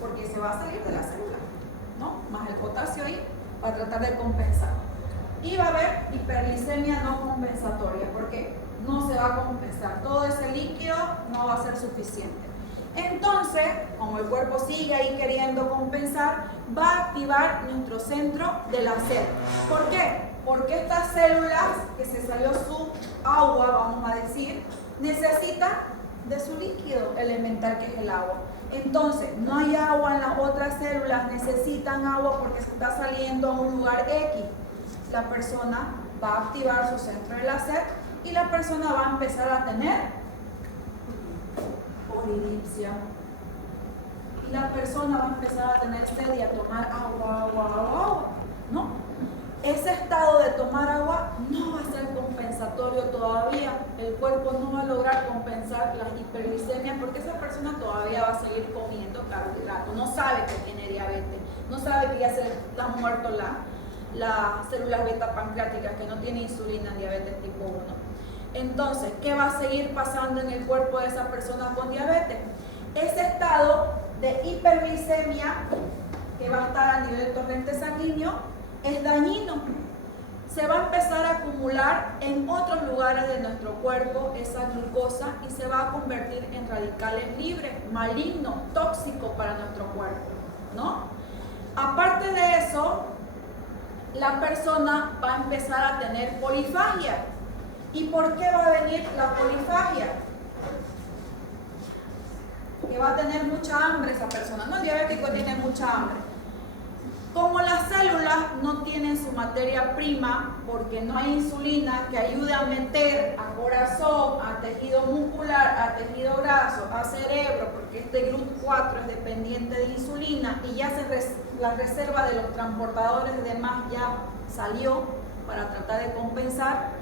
Porque se va a salir de la célula, ¿no? Más el potasio ahí para tratar de compensar. Y va a haber hiperglicemia no compensatoria, porque no se va a compensar. Todo ese líquido no va a ser suficiente. Entonces, como el cuerpo sigue ahí queriendo compensar, va a activar nuestro centro de la célula. ¿Por qué? Porque estas células, que se salió su agua, vamos a decir, necesitan de su líquido elemental que es el agua. Entonces, no hay agua en las otras células, necesitan agua porque se está saliendo a un lugar X. La persona va a activar su centro de la sed y la persona va a empezar a tener polidipsia. Y la persona va a empezar a tener sed y a tomar agua, ¿no? Ese estado de tomar agua no va a ser compensatorio todavía. El cuerpo no va a lograr compensar las hiperglicemias porque esa persona todavía va a seguir comiendo carbohidratos. No sabe que tiene diabetes, no sabe que ya se le han muerto las células beta pancreáticas, que no tiene insulina en diabetes tipo 1. Entonces, ¿qué va a seguir pasando en el cuerpo de esa persona con diabetes? Ese estado de hiperglicemia que va a estar a nivel del torrente sanguíneo es dañino. Se va a empezar a acumular en otros lugares de nuestro cuerpo esa glucosa y se va a convertir en radicales libres, malignos, tóxicos para nuestro cuerpo, ¿no? Aparte de eso, la persona va a empezar a tener polifagia. ¿Y por qué va a venir la polifagia? Que va a tener mucha hambre esa persona. No, el diabético tiene mucha hambre. Como las células no tienen su materia prima, porque no hay insulina que ayude a meter a corazón, a tejido muscular, a tejido graso, a cerebro, porque este GLUT4 es dependiente de insulina y ya la reserva de los transportadores de demás ya salió para tratar de compensar,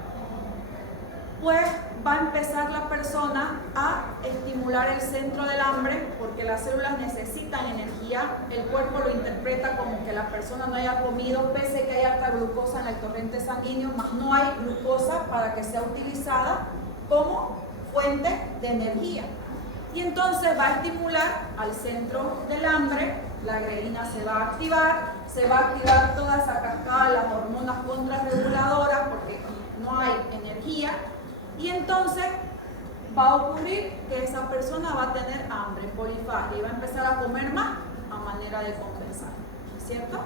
pues va a empezar la persona a estimular el centro del hambre porque las células necesitan energía. El cuerpo lo interpreta como que la persona no haya comido, pese que hay alta glucosa en el torrente sanguíneo, más no hay glucosa para que sea utilizada como fuente de energía. Y entonces va a estimular al centro del hambre, la grelina se va a activar toda esa cascada de las hormonas contrarreguladoras porque no hay energía. Y entonces va a ocurrir que esa persona va a tener hambre, polifagia, y va a empezar a comer más a manera de compensar, ¿cierto?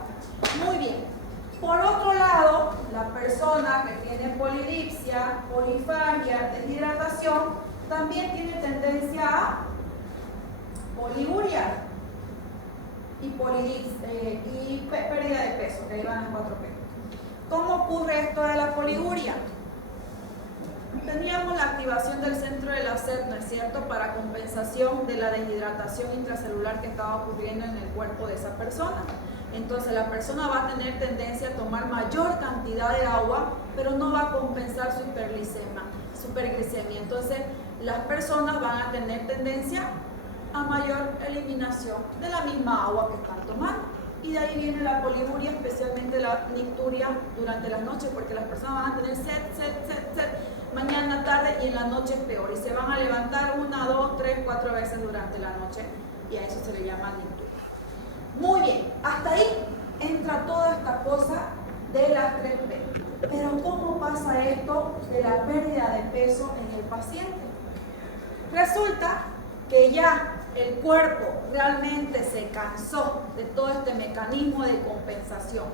Muy bien. Por otro lado, la persona que tiene polidipsia, polifagia, deshidratación, también tiene tendencia a poliuria y pérdida de peso, que ahí van las 4P. ¿Cómo ocurre esto de la poliuria? Teníamos la activación del centro de la sed, ¿no es cierto?, para compensación de la deshidratación intracelular que estaba ocurriendo en el cuerpo de esa persona. Entonces la persona va a tener tendencia a tomar mayor cantidad de agua, pero no va a compensar su hiperglicemia. Entonces las personas van a tener tendencia a mayor eliminación de la misma agua que están tomando. Y de ahí viene la poliuria, especialmente la nicturia durante las noches, porque las personas van a tener sed, mañana, tarde, y en la noche es peor. Y se van a levantar 1, 2, 3, 4 veces durante la noche, y a eso se le llama nicturia. Muy bien, hasta ahí entra toda esta cosa de las 3P. Pero ¿cómo pasa esto de la pérdida de peso en el paciente? Resulta que ya el cuerpo realmente se cansó de todo este mecanismo de compensación.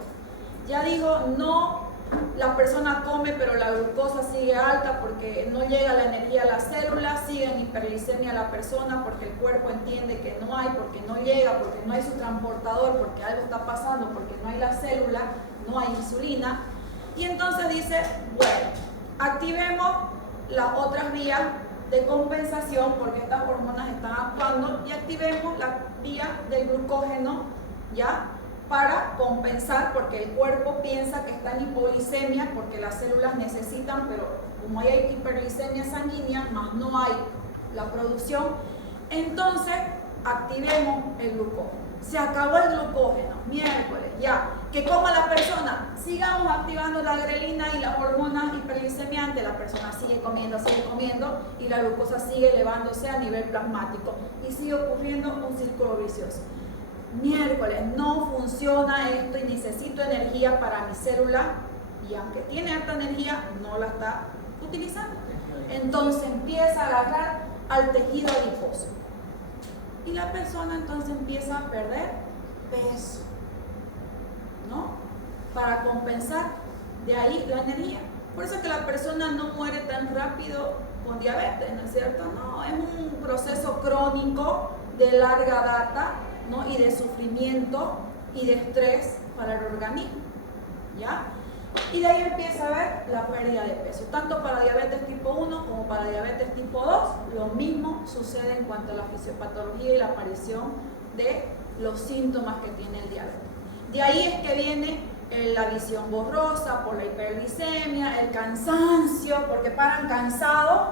Ya dijo, no, la persona come pero la glucosa sigue alta porque no llega la energía a las células, sigue en hiperglicemia la persona porque el cuerpo entiende que no hay, porque no llega, porque no hay su transportador, porque algo está pasando, porque no hay la célula, no hay insulina. Y entonces dice, bueno, activemos las otras vías de compensación porque estas hormonas están actuando y activemos la vía del glucógeno, ¿ya?, para compensar, porque el cuerpo piensa que está en hipoglicemia porque las células necesitan, pero como hay hiperglicemia sanguínea, más no hay la producción, entonces activemos el glucógeno. Se acabó el glucógeno, miércoles, ya. Que coma la persona, sigamos activando la grelina y las hormonas hiperglicemiantes, la persona sigue comiendo y la glucosa sigue elevándose a nivel plasmático y sigue ocurriendo un círculo vicioso. Miércoles, no funciona esto y necesito energía para mi célula, y aunque tiene alta energía, no la está utilizando. Entonces empieza a agarrar al tejido adiposo. Y la persona entonces empieza a perder peso, ¿no? Para compensar de ahí la energía. Por eso es que la persona no muere tan rápido con diabetes, ¿no es cierto? No, es un proceso crónico de larga data, ¿no?, y de sufrimiento y de estrés para el organismo, ¿ya? Y de ahí empieza a ver la pérdida de peso, tanto para diabetes tipo 1 como para diabetes tipo 2, lo mismo sucede en cuanto a la fisiopatología y la aparición de los síntomas que tiene el diabetes. De ahí es que viene la visión borrosa por la hiperglicemia, el cansancio, porque paran cansados,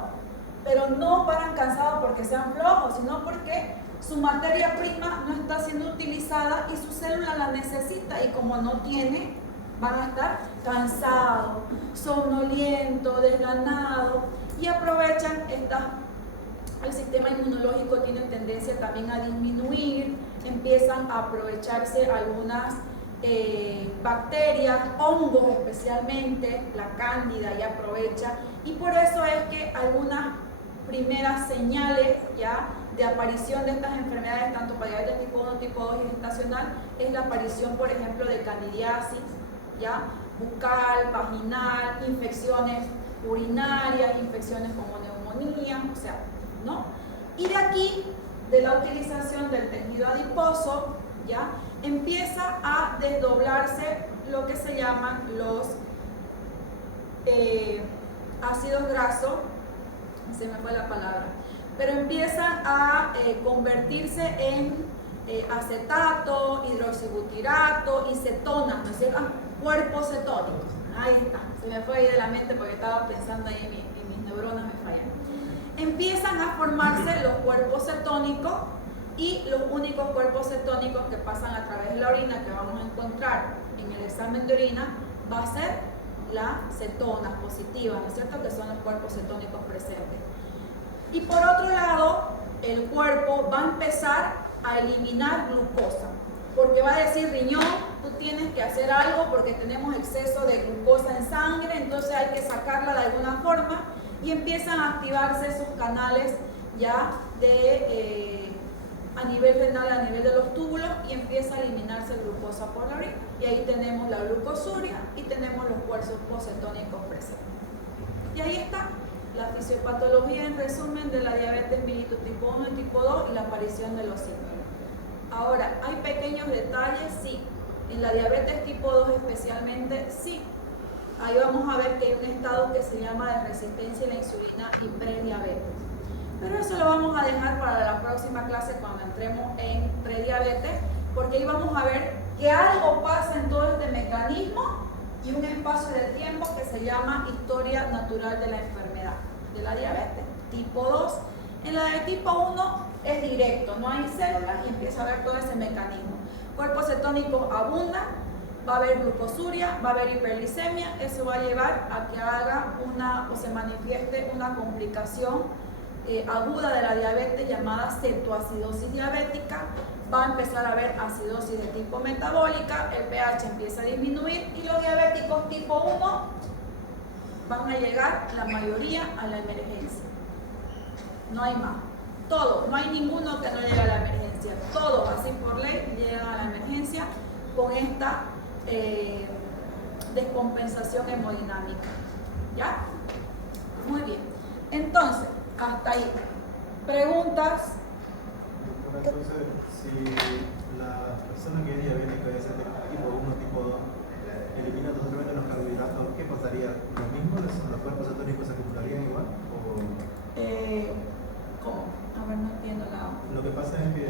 pero no paran cansados porque sean flojos, sino porque su materia prima no está siendo utilizada y su célula la necesita, y como no tiene, van a estar cansados, somnolientos, desganados, y aprovechan el sistema inmunológico tiene tendencia también a disminuir, empiezan a aprovecharse algunas bacterias, hongos especialmente, la cándida ya aprovecha, y por eso es que algunas primeras señales ya de aparición de estas enfermedades, tanto para diabetes tipo 1, tipo 2 y gestacional, es la aparición, por ejemplo, de candidiasis, ¿ya?, bucal, vaginal, infecciones urinarias, infecciones como neumonía, o sea, ¿no? Y de aquí, de la utilización del tejido adiposo, ¿ya?, empieza a desdoblarse lo que se llaman los ácidos grasos, se me fue la palabra, pero empiezan a convertirse en acetato, hidroxibutirato y cetonas, ¿no es cierto? Cuerpos cetónicos. Ahí está, se me fue ahí de la mente porque estaba pensando ahí en mis neuronas, me fallan. Empiezan a formarse los cuerpos cetónicos, y los únicos cuerpos cetónicos que pasan a través de la orina que vamos a encontrar en el examen de orina va a ser las cetonas positivas, ¿no es cierto?, que son los cuerpos cetónicos presentes. Y por otro lado, el cuerpo va a empezar a eliminar glucosa, porque va a decir, riñón, tú tienes que hacer algo porque tenemos exceso de glucosa en sangre, entonces hay que sacarla de alguna forma, y empiezan a activarse esos canales ya a nivel renal, a nivel de los túbulos, y empieza a eliminarse glucosa por la orina. Y ahí tenemos la glucosuria y tenemos los cuerpos cetónicos presentes. Y ahí está la fisiopatología en resumen de la diabetes mellitus tipo 1 y tipo 2 y la aparición de los síntomas. Ahora, ¿hay pequeños detalles? Sí. En la diabetes tipo 2 especialmente, sí. Ahí vamos a ver que hay un estado que se llama de resistencia a la insulina y prediabetes. Pero eso lo vamos a dejar para la próxima clase cuando entremos en prediabetes, porque ahí vamos a ver que algo pasa en todo este mecanismo y un espacio de tiempo que se llama historia natural de la enfermedad de la diabetes tipo 2. En la de tipo 1 es directo, no hay células y empieza a ver todo ese mecanismo. Cuerpos cetónicos abundan, va a haber glucosuria, va a haber hiperglicemia, eso va a llevar a que haga o se manifieste una complicación aguda de la diabetes llamada cetoacidosis diabética. Va a empezar a haber acidosis de tipo metabólica, el pH empieza a disminuir y los diabéticos tipo 1 van a llegar la mayoría a la emergencia. No hay más. Todos, no hay ninguno que no llegue a la emergencia. Todos, así por ley, llegan a la emergencia con esta descompensación hemodinámica. ¿Ya? Muy bien. Entonces, hasta ahí. ¿Preguntas? Entonces, si la persona que es diabética es tipo 1, tipo 2, elimina totalmente los carbohidratos, ¿qué pasaría? ¿Lo mismo? ¿Los cuerpos cetónicos se acumularían igual? ¿Cómo? A ver, no entiendo nada. Lo que pasa es que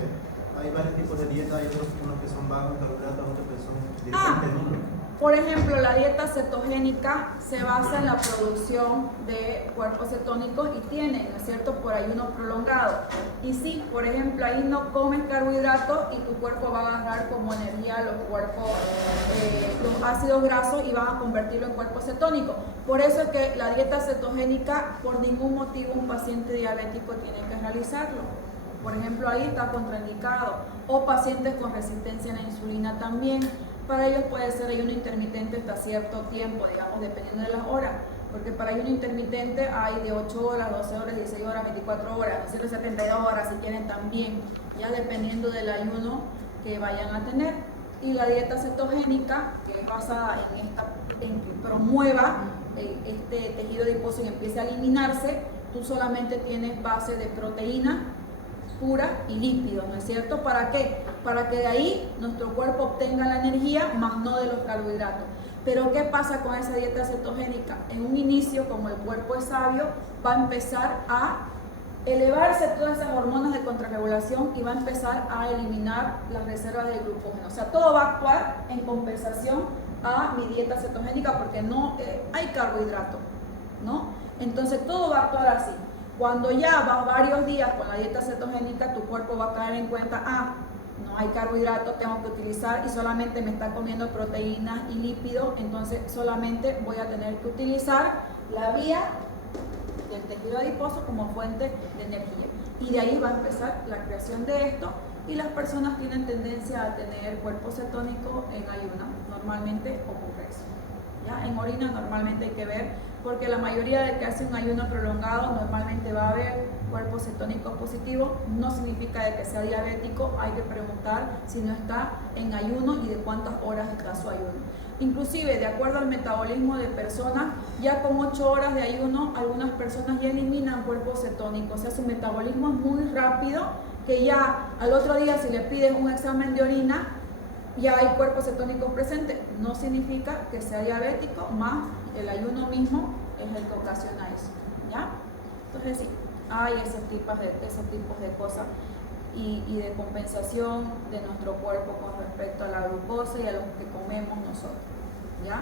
hay varios tipos de dieta, hay otros unos que son bajos en carbohidratos, otros que son directamente nulos. Por ejemplo, la dieta cetogénica se basa en la producción de cuerpos cetónicos y tiene, ¿no es cierto?, por ayuno prolongado. Y sí, por ejemplo, ahí no comes carbohidratos y tu cuerpo va a agarrar como energía los ácidos grasos y van a convertirlo en cuerpos cetónicos. Por eso es que la dieta cetogénica, por ningún motivo un paciente diabético tiene que realizarlo. Por ejemplo, ahí está contraindicado. O pacientes con resistencia a la insulina también. Para ellos puede ser ayuno intermitente hasta cierto tiempo, digamos, dependiendo de las horas. Porque para ayuno intermitente hay de 8 horas, 12 horas, 16 horas, 24 horas, 72 horas si quieren también, ya dependiendo del ayuno que vayan a tener. Y la dieta cetogénica, que es basada en que promueva este tejido adiposo y empiece a eliminarse, tú solamente tienes base de proteína pura y lípidos, ¿no es cierto? ¿Para qué? Para que de ahí nuestro cuerpo obtenga la energía, más no de los carbohidratos. Pero ¿qué pasa con esa dieta cetogénica? En un inicio, como el cuerpo es sabio, va a empezar a elevarse todas esas hormonas de contrarregulación y va a empezar a eliminar las reservas de glucógeno. O sea, todo va a actuar en compensación a mi dieta cetogénica porque no hay carbohidrato, ¿no? Entonces todo va a actuar así. Cuando ya vas varios días con la dieta cetogénica, tu cuerpo va a caer en cuenta, no hay carbohidratos, tengo que utilizar y solamente me está comiendo proteínas y lípidos, entonces solamente voy a tener que utilizar la vía del tejido adiposo como fuente de energía. Y de ahí va a empezar la creación de esto y las personas tienen tendencia a tener cuerpo cetónico en ayuno, normalmente ocurre eso. ¿Ya? En orina normalmente hay que ver, porque la mayoría de que hace un ayuno prolongado normalmente va a haber cuerpo cetónico positivo, no significa de que sea diabético, hay que preguntar si no está en ayuno y de cuántas horas está su ayuno. Inclusive, de acuerdo al metabolismo de personas, ya con 8 horas de ayuno, algunas personas ya eliminan cuerpo cetónico, o sea, su metabolismo es muy rápido, que ya al otro día si le pides un examen de orina, ya hay cuerpos cetónicos presentes. No significa que sea diabético, más el ayuno mismo es el que ocasiona eso, ¿ya? Entonces sí, hay esos tipos de cosas y de compensación de nuestro cuerpo con respecto a la glucosa y a lo que comemos nosotros, ¿ya?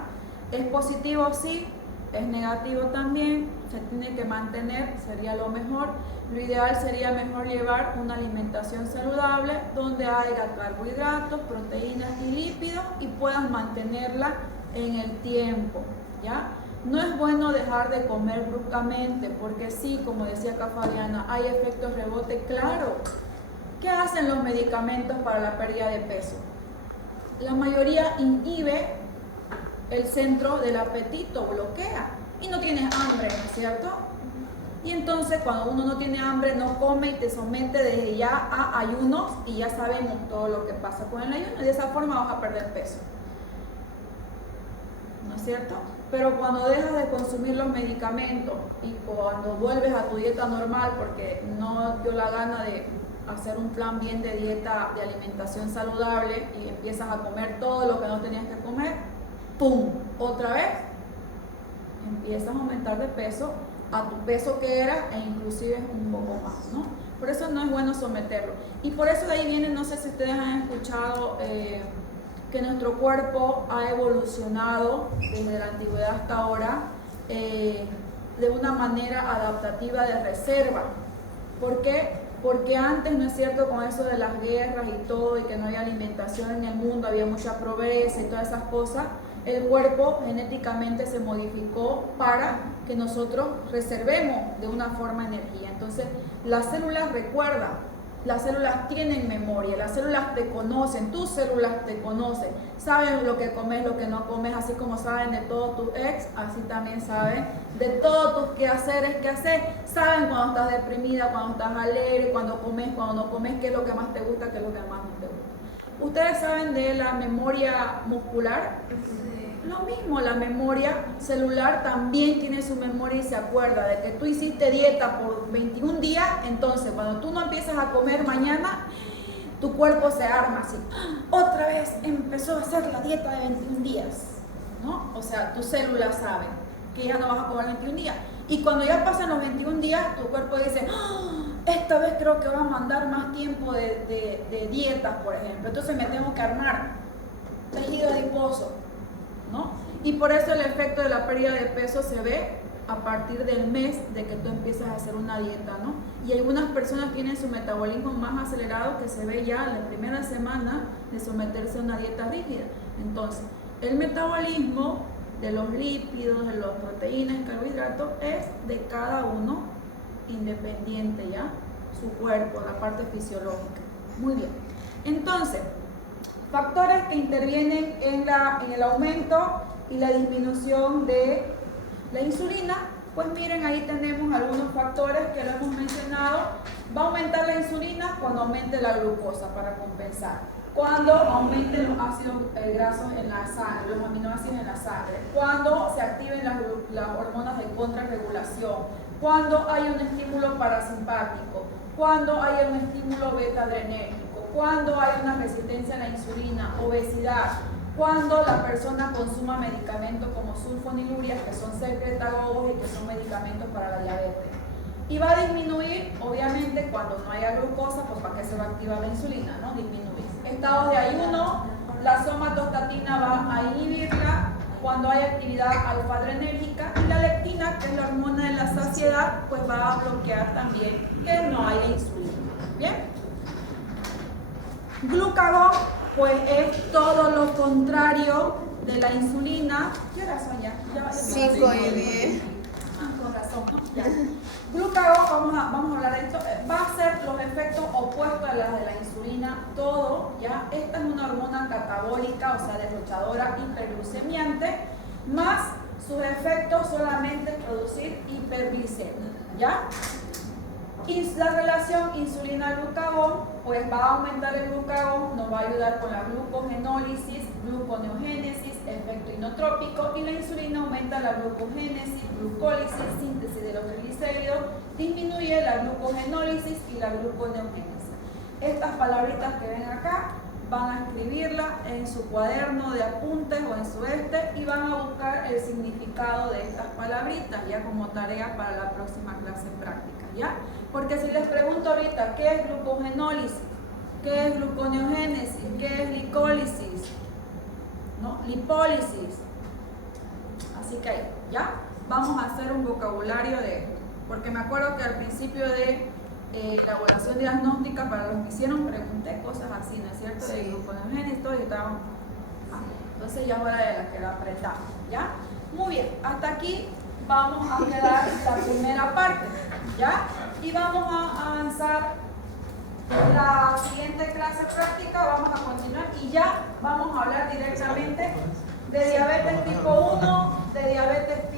¿Es positivo? Sí. ¿Es negativo también? Se tiene que mantener, sería lo mejor. Lo ideal sería mejor llevar una alimentación saludable donde haya carbohidratos, proteínas y lípidos y puedas mantenerla en el tiempo, ¿ya? No es bueno dejar de comer bruscamente porque sí, como decía acá Fabiana, hay efectos rebote, claro. ¿Qué hacen los medicamentos para la pérdida de peso? La mayoría inhibe el centro del apetito, bloquea y no tienes hambre, ¿no es cierto? Y entonces cuando uno no tiene hambre, no come y te somete desde ya a ayunos y ya sabemos todo lo que pasa con el ayuno y de esa forma vas a perder peso. ¿No es cierto? Pero cuando dejas de consumir los medicamentos y cuando vuelves a tu dieta normal porque no dio la gana de hacer un plan bien de dieta, de alimentación saludable y empiezas a comer todo lo que no tenías que comer, ¡pum! Otra vez empiezas a aumentar de peso a tu peso que era e inclusive un poco más, ¿no? Por eso no es bueno someterlo. Y por eso de ahí viene, no sé si ustedes han escuchado que nuestro cuerpo ha evolucionado desde la antigüedad hasta ahora de una manera adaptativa de reserva. ¿Por qué? Porque antes, ¿no es cierto?, con eso de las guerras y todo, y que no había alimentación en el mundo, había mucha pobreza y todas esas cosas, el cuerpo genéticamente se modificó para que nosotros reservemos de una forma energía. Entonces, las células recuerdan, las células tienen memoria, las células te conocen, tus células te conocen, saben lo que comes, lo que no comes, así como saben de todos tus ex, así también saben de todos tus quehaceres que haces, saben cuando estás deprimida, cuando estás alegre, cuando comes, cuando no comes, qué es lo que más te gusta, qué es lo que más no te gusta. ¿Ustedes saben de la memoria muscular? Lo mismo, la memoria celular también tiene su memoria y se acuerda de que tú hiciste dieta por 21 días, entonces cuando tú no empiezas a comer mañana, tu cuerpo se arma así. Otra vez empezó a hacer la dieta de 21 días, ¿no? O sea, tus células saben que ya no vas a comer 21 días. Y cuando ya pasan los 21 días, tu cuerpo dice, esta vez creo que va a mandar más tiempo de dietas, por ejemplo. Entonces me tengo que armar tejido adiposo, ¿no? Y por eso el efecto de la pérdida de peso se ve a partir del mes de que tú empiezas a hacer una dieta, ¿no? Y algunas personas tienen su metabolismo más acelerado que se ve ya en la primera semana de someterse a una dieta rígida. Entonces, el metabolismo de los lípidos, de las proteínas, carbohidratos, es de cada uno independiente, ¿ya? Su cuerpo, la parte fisiológica. Muy bien. Entonces, factores que intervienen en el aumento y la disminución de la insulina, pues miren, ahí tenemos algunos factores que lo hemos mencionado. Va a aumentar la insulina cuando aumente la glucosa para compensar, cuando aumenten los ácidos grasos en la sangre, los aminoácidos en la sangre, cuando se activen las hormonas de contrarregulación, cuando hay un estímulo parasimpático, cuando hay un estímulo beta-adrenérgico, cuando hay una resistencia a la insulina, obesidad, cuando la persona consuma medicamentos como sulfonilurias, que son secretagogos y que son medicamentos para la diabetes. Y va a disminuir, obviamente, cuando no haya glucosa, pues ¿para qué se va a activar la insulina? ¿No? Disminuir. Estados de ayuno, la somatostatina va a inhibirla cuando hay actividad alfa-adrenérgica, y la leptina, que es la hormona de la saciedad, pues va a bloquear también que no haya insulina. ¿Bien? Glucagón, pues es todo lo contrario de la insulina. ¿Qué horas son ya? 5:10. Con razón, ¿no? Ya. Glucagón, vamos a hablar de esto, va a ser los efectos opuestos a los de la insulina, todo, ¿ya? Esta es una hormona catabólica, o sea, derrochadora, hiperglucemiante, más sus efectos solamente producir hiperglicemia, ¿ya? Y la relación insulina-glucagón, pues va a aumentar el glucagón, nos va a ayudar con la glucogenólisis, gluconeogénesis, efecto inotrópico, y la insulina aumenta la glucogénesis, glucólisis, síntesis de los triglicéridos, disminuye la glucogenólisis y la gluconeogénesis. Estas palabritas que ven acá, van a escribirla en su cuaderno de apuntes o en su y van a buscar el significado de estas palabritas ya como tarea para la próxima clase práctica, ¿ya? Porque si les pregunto ahorita qué es glucogenólisis, qué es gluconeogénesis, qué es glicólisis, ¿no? Lipólisis, así que ahí, ¿ya? Vamos a hacer un vocabulario de esto, porque me acuerdo que al principio de la evaluación diagnóstica, para los que hicieron, pregunté cosas así, ¿no es cierto? Sí. De gluconeogénesis, todo, y estaban... entonces ya es hora de la que lo apretamos, ¿ya? Muy bien, hasta aquí vamos a quedar la primera parte, ¿ya? Y vamos a avanzar en la siguiente clase práctica, vamos a continuar y ya vamos a hablar directamente de diabetes tipo 1, de diabetes tipo